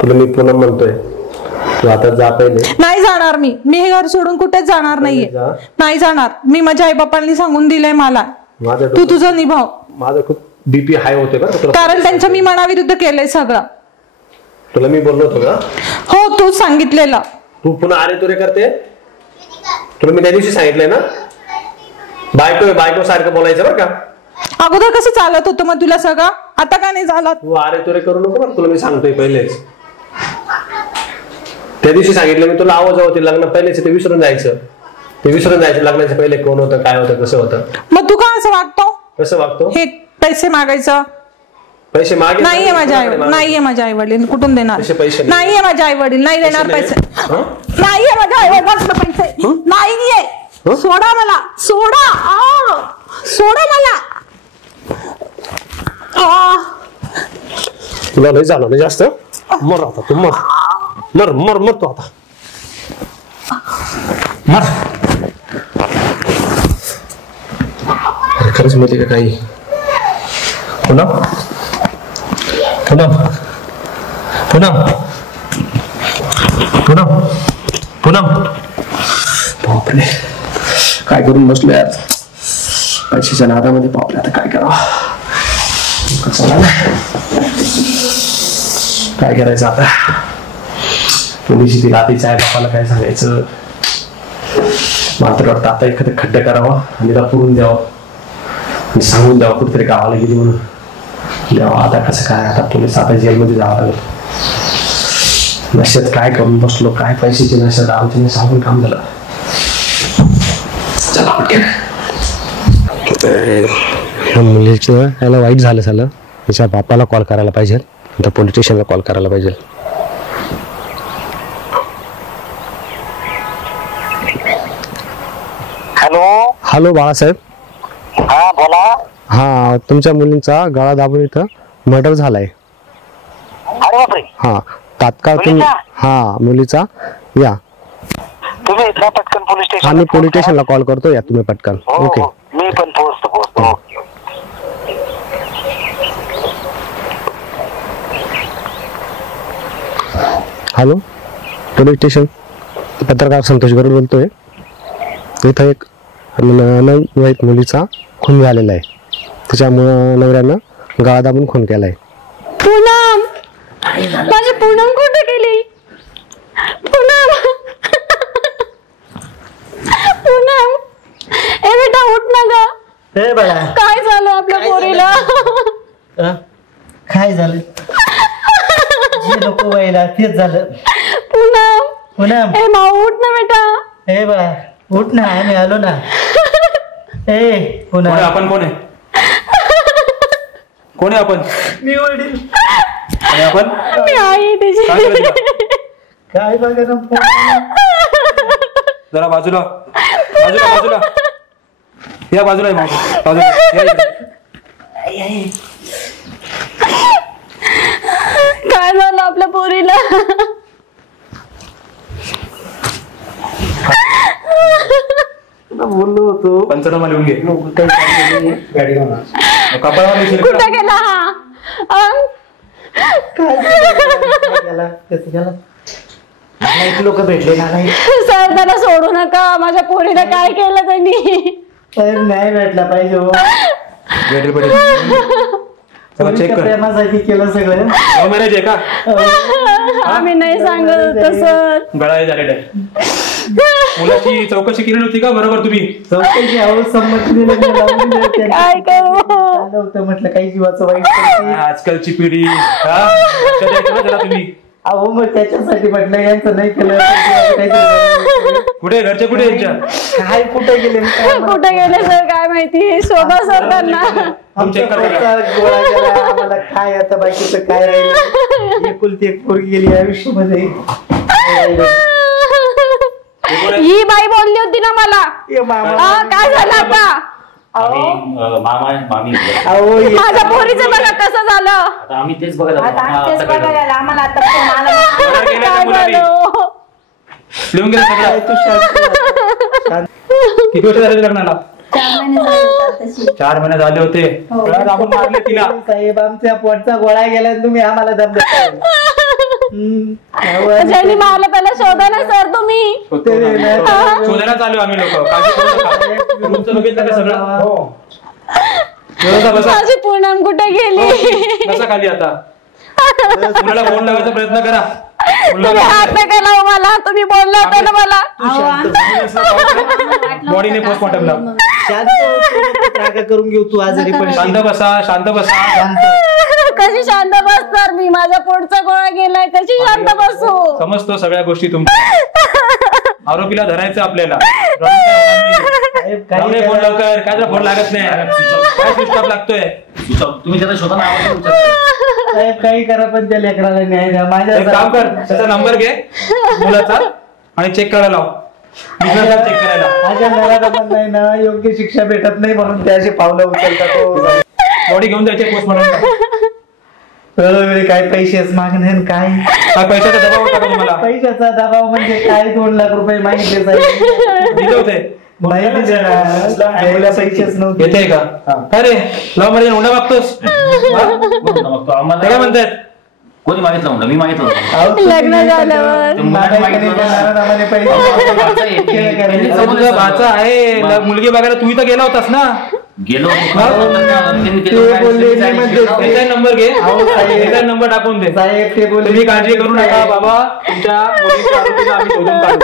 तुला मी पुन्हा म्हणतोय, तू आता जा पहिले. नाही जाणार मी हे घर सोडून कुठेच जाणार नाहीये. नाही जाणार मी. माझ्या आई बापांनी सांगून दिलंय मला, तू तुझं निभाव. माझं खूप बीपी हाय होते बरं, कारण त्यांच्या मी मनाविरुद्ध केलंय सगळं. तुला मी बोललो होतो का? हो तूच सांगितलेलं. तू पुन्हा अरे तुरे करते. तुला मी त्या दिवशी सांगितलंय ना, बायको सारखं बोलायचं बरं का. अगोदर कसं चालत होतं मग तुला सगळं, आता का नाही चालत? तू अरे तुरे करू नको बरं, तुला मी सांगतोय पहिलेच. त्या दिवशी सांगितलं मी तुला, आवाज होती लग्न पहिलेच ते विसरून जायचं. लग्नाच्या पहिले कोण होतं, काय होतं, कसं होतं. मग तू का असं वागतो? कसं वागतो? हे पैसे मागायचं. पैसे मागे नाहीये माझ्या आई वडील. कुठून देणार? नाहीये माझ्या आई वडील, नाही देणार पैसे. नाहीये माझ्या आई वडिलांकडे पैसे. नाहीये. सोडा मला, सोडा मला. तुला नाही झालं ना जास्त. मर आता तू, मर तू आता. मर. खरंच माहिती का काही? पुनम बापरे, काय करून बसलो यार पैशाच्या नादामध्ये. बापरे आता काय करावं, काय करायचं आता? पोलिस तिला आधीच्या आई बापाला काय सांगायचं? मात्र वाटतं आता एखादं खड्डा करावा आणि तिला पुरून द्यावं आणि सांगून द्यावं कुठेतरी गावाला गेली म्हणून. द्यावा आता कसं काय? आता पोलीस आता जेलमध्ये जावं लागेल. नशेत काय करून बसलो, काय पैशाची नशेत आमच्या सांगून काम झालं. चला मुलीचं याला वाईट झालं. तिच्या बापाला कॉल करायला पाहिजे, नंतर पोलीस स्टेशनला कॉल करायला पाहिजे. हॅलो बाळासाहेब. हा बोला. हा, तुमच्या मुलींचा गळा दाबून इथं मर्डर झालाय. अरे बापरे. हा, तात्काळ तुम्ही. हा, मुलीचा या. तुम्ही इथला पटकन पोलीस स्टेशन. आम्ही पोलीस स्टेशनला कॉल करतो, या तुम्ही पटकन. ओके. मी पण पोहोचतो. हॅलो, पोलीस स्टेशन, पत्रकार संतोष गरुड बोलतोय. इथं एक नवविवाहित मुलीचा खून झालेला आहे. त्याच्यामुळं नवऱ्यानं गळा दाबून खून केलाय. पूनम, माझी पूनम कुठे गेली? पूनम, ए बेटा उठ ना ग. काय झालं आपल्या पोरीला? काय झालं? नको व्हायला तेच झालं. पूनम, ए माऊ उठ ना बेटा. ए बाळा उठ ना, आम्ही आलो ना. ए पुन्हा आपण कोण आहे? कोण आहे आपण? मी वडील. आपण मी आई त्याची. काय बघा ना फोन. जरा बाजूला बाजूला बाजूला या बाजूला आहे माझ्या बाजूला या इकडे. काय झालं आपल्या पोरीला? बोललो होतो पंचनामा लिहून घे. गाडी घेऊन कपाळावर लिहिशील का? कुठे गेला हा? काय गेला कसं गेला लोक भेटले ना नाही सर त्याला सोडू नका. माझ्या पोरीला काय केलं त्यांनी? साहेब नाही भेटला पाहिजे हो. भेटेल भेटेल. चला चेक कर. प्रेमासाठी केलं सगळं. लव्ह मॅरेज आहे का? आम्ही नाही सांगत होतो सर. गळा झालेला आहे. मुलाची चौकशी केली नव्हती का बरोबर तुम्ही? चौकशी अहो संमतीने लग्न लावून दिलं त्यांनी. काय करू? चाललं होतं म्हटलं काही जीवाचं वाईट करते. आजकालची पिढी लक्षात द्यायचं ना जरा तुम्ही. अहो मग त्याच्यासाठी म्हटलं यांचं नाही केलं काहीतरी. कुठे घरचे कुठे यांच्या? काय कुठे गेले कुठे गेले सर काय माहिती. शोधा सर त्यांना. आमच्या पोरचा गोळा गेला. आम्हाला काय आता बाकीचं काय राहिलं. एकुलती एक पोरगी गेली आयुष्यामध्ये. ही बाई बोलली होती ना मला. ए मामा. काय झालं आता? मामा मामी अहो ये- माझ्या पोरीचं बघा कसं झालं. आता आम्ही तेच बघायला आम्हाला आता फोन आला. काय झालं? लिहून गेलं काय सगळं. तू शांत शांत. किती वर्ष झाले लग्नाला? 4 महिने झाले होते. गळा आपण मारले तिला. साहेब आमच्या पोटचा गोळा गेला आणि तुम्ही आम्हाला दमदम. ज्यांनी मारलं त्याला शोधा ना सर तुम्ही. शोधायला चालू आम्ही लोक. काळजी करू नका. तुमचं बघितलं का सगळं? हो. बसा बसा. माझी पूनम कुठे गेली? बसा खाली आता. कुणाला फोन लावायचा प्रयत्न करा. तुम्ही हात नका लावू मला. तुम्ही बोलला होता ना मला. बॉडीने पोस्टमॉर्टमला. शांत करून घेऊ तू आजारी पण शांत बसा शांत बसा. कशी शांत बसणार मी? माझ्या पोटचा गोळा गेलाय. कशी शांत बसू? समजतो सगळ्या गोष्टी तुमच्या. आरोपीला धरायचं आपल्याला. फोन लवकर. काय जरा फोन लागत नाही. काय स्विच ऑफ लागतोय? तुम्ही त्याला शोधा ना. साहेब काही करा पण त्या लेकराला न्याय द्या. माझ्या एक काम कर. त्याचा नंबर घे मुलाचा आणि चेक करायला लाव. चेक करायला. माझ्या घराला पण नाही ना योग्य शिक्षा भेटत नाही म्हणून ते असे पावलं उचलतात. बॉडी घेऊन जायचे पोस्टमॉर्टम. वेळोवेळी काय पैसेच मागणे आणि काय पैशाचा दबाव होता का तुम्हाला? पैशाचा दबाव म्हणजे काय 2 लाख रुपये मागितले साहेब. दिले होते? नाही दिले ना. द्यायला पैसेच नव्हते. येते का? अरे लव्ह मॅरेज हुंडा मागतोस? काय म्हणतायत? कोणी मागितलं म्हणलं? मी मागितलं होतं. अहो, तुम्ही लग्न नाही झाल्यावर. तर मागायला नाही देणार आम्हाला पैसे. अरे तुझा भाचा आहे. मुलगी बघायला तू इथं गेला होतास ना? गेलो ते बोलले मी म्हणजे त्याचा नंबर घे. अहो, साहेब. त्याचा नंबर टाकून दे. साहेब ते बोलले तुम्ही काळजी करू नका बाबा. तुमच्या मुलीच्या आरोपीला आम्ही शोधून काढू.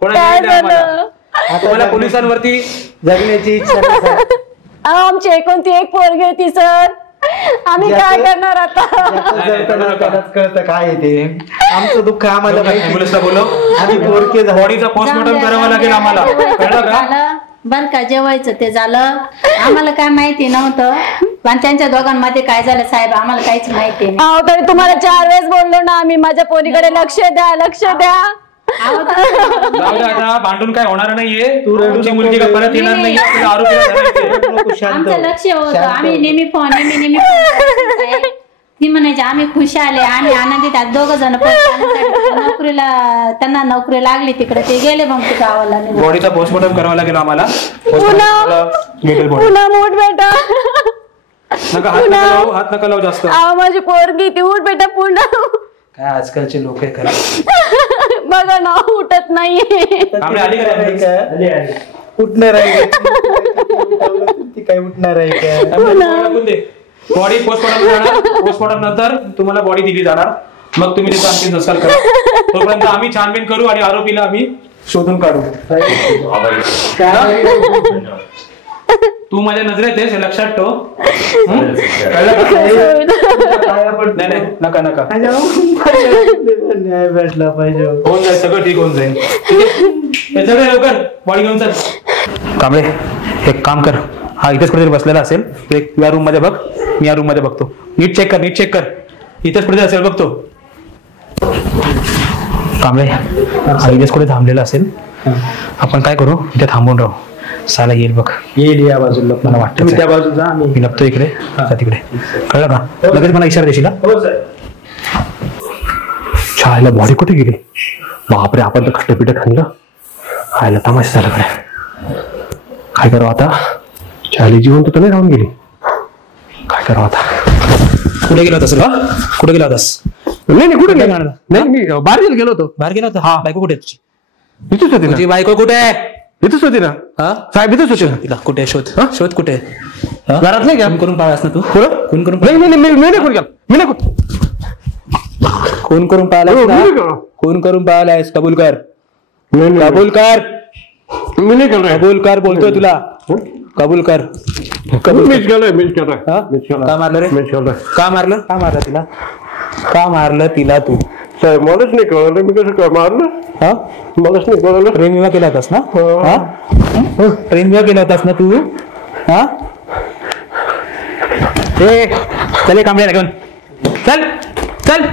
थोडा काय वेळ द्या आम्हाला. झालं? तुम्हाला पोलिसांवरती जगण्याची इच्छा नाही साहेब. आमची एकोणती एक पोरगी होती सर. आम्ही काय करणार आता? त्यालाच कळतं काय आहे ते. आमचं दुःख आम्हाला माहिती. ऍम्ब्युलन्सला बोलव. आम्ही पोरके झालो. बॉडीचा पोस्टमॉर्टम करावा लागेल आम्हाला. कळलं का? झालं बंद का जेवायचं ते झालं. आम्हाला काय माहिती नव्हतं पण त्यांच्या दोघांमध्ये काय झालं साहेब आम्हाला काहीच माहिती नाही. अहो तरी तुम्हाला 4 वेळेस बोललो ना आम्ही. माझ्या पोरीकडे लक्ष द्या लक्ष द्या. जाऊ दे आता. भांडून काय होणार नाहीये. तुमची मुलगी का परत येणार नाही. आपल्याला आरोपीला धरायचंय. आमचं लक्ष होतं. आम्ही नेहमी फोन साहेब. ती म्हणायची आम्ही खुश आले आम्ही आनंदीत आहोत. 2 जण नोकरीला त्यांना नोकरी लागली तिकडे ते गेले मग ते गावाला. बॉडीचा पोस्टमॉर्टम करावा लागेल आम्हाला. भेटेल बॉडी. पुन्हा उठ बेटा. नका हात नका लावू. हात नका लावू जास्त. अहो माझी पोरगी ती उठ बेटा पुन्हा. काय आजकालचे लोक आहे खरं. बघा ना उठत नाहीये. आम्ही आली का? उठणार आहे ती काय उठणार आहे का? बॉडी पोस्टमॉर्टम जाणार. पोस्टमॉर्टम नंतर तुम्हाला बॉडी दिली जाणार. मग तुम्ही त्याचा अंतिम संस्कार करा. तोपर्यंत आम्ही छानबीन करू आणि आरोपीला आम्ही शोधून काढू. तू माझ्या नजरेत आहेस हे लक्षात ठेव. नाही नाही नका नका. न्याय भेटला पाहिजे. होऊन जाईल सगळं ठीक होऊन जाईल. सगळं लवकर बॉडी घेऊन चल. कांबळे एक काम कर. हा इथेच कुठेतरी बसलेला असेल. एक या रूम मध्ये बघ. मी या रूम मध्ये बघतो. नीट चेक कर नीट चेक कर. इथेच कुठेतरी असेल बघतो. कांबळे हा इथेच कुठे थांबलेला असेल. आपण काय करू, इथे थांबून राहू. साला येईल बघ, येईल या बाजूला. मला वाटतं त्या बाजूला आम्ही मी लपतो इकडे, जा तिकडे. कळलं का? लगेच मला इशारा देशील. छायला बॉडी कुठे गेली? बापरे, आपण तर खट्टपिठ खाल्लं. खायला तमाशा झाला कडे. काय करावं आता? छायला जीवन तर नाही राहून गेली. काय करावं आता? कुठे गेला होतास? कुठे गेला होतास? नाही कुठे नाही, मी बाहेर गेलो होतो. बाहेर गेला होता? बायको कुठे तुझी? इथेच होती तुझी ना. बायको कुठे आहे? इथेच होती ना. साहेब इथेच होते. तिला कुठे शोध, शोध कुठे? घरात नाही का? खून करून पाळास ना तू? खून करून नाही मी नाही कोण गेला. मी नाही खून करून पाहिला. खून करून पाहिलायस, कबूल कर. कबूल कर. मी नाही केलं. कबूल कर, बोलतोय तुला. कबूल कर. मीच केलंय. का मारलं रे? का मारलं? का मारलं तिला? का मारलं तिला तू? साहेब मलाच नाही कळलं, मी कसं काय मारलं? मलाच नाही कळलं. प्रेम विवाह केला होतास ना? प्रेम विवाह केला होतास ना तू? चल कांबळे घेऊन चल चल.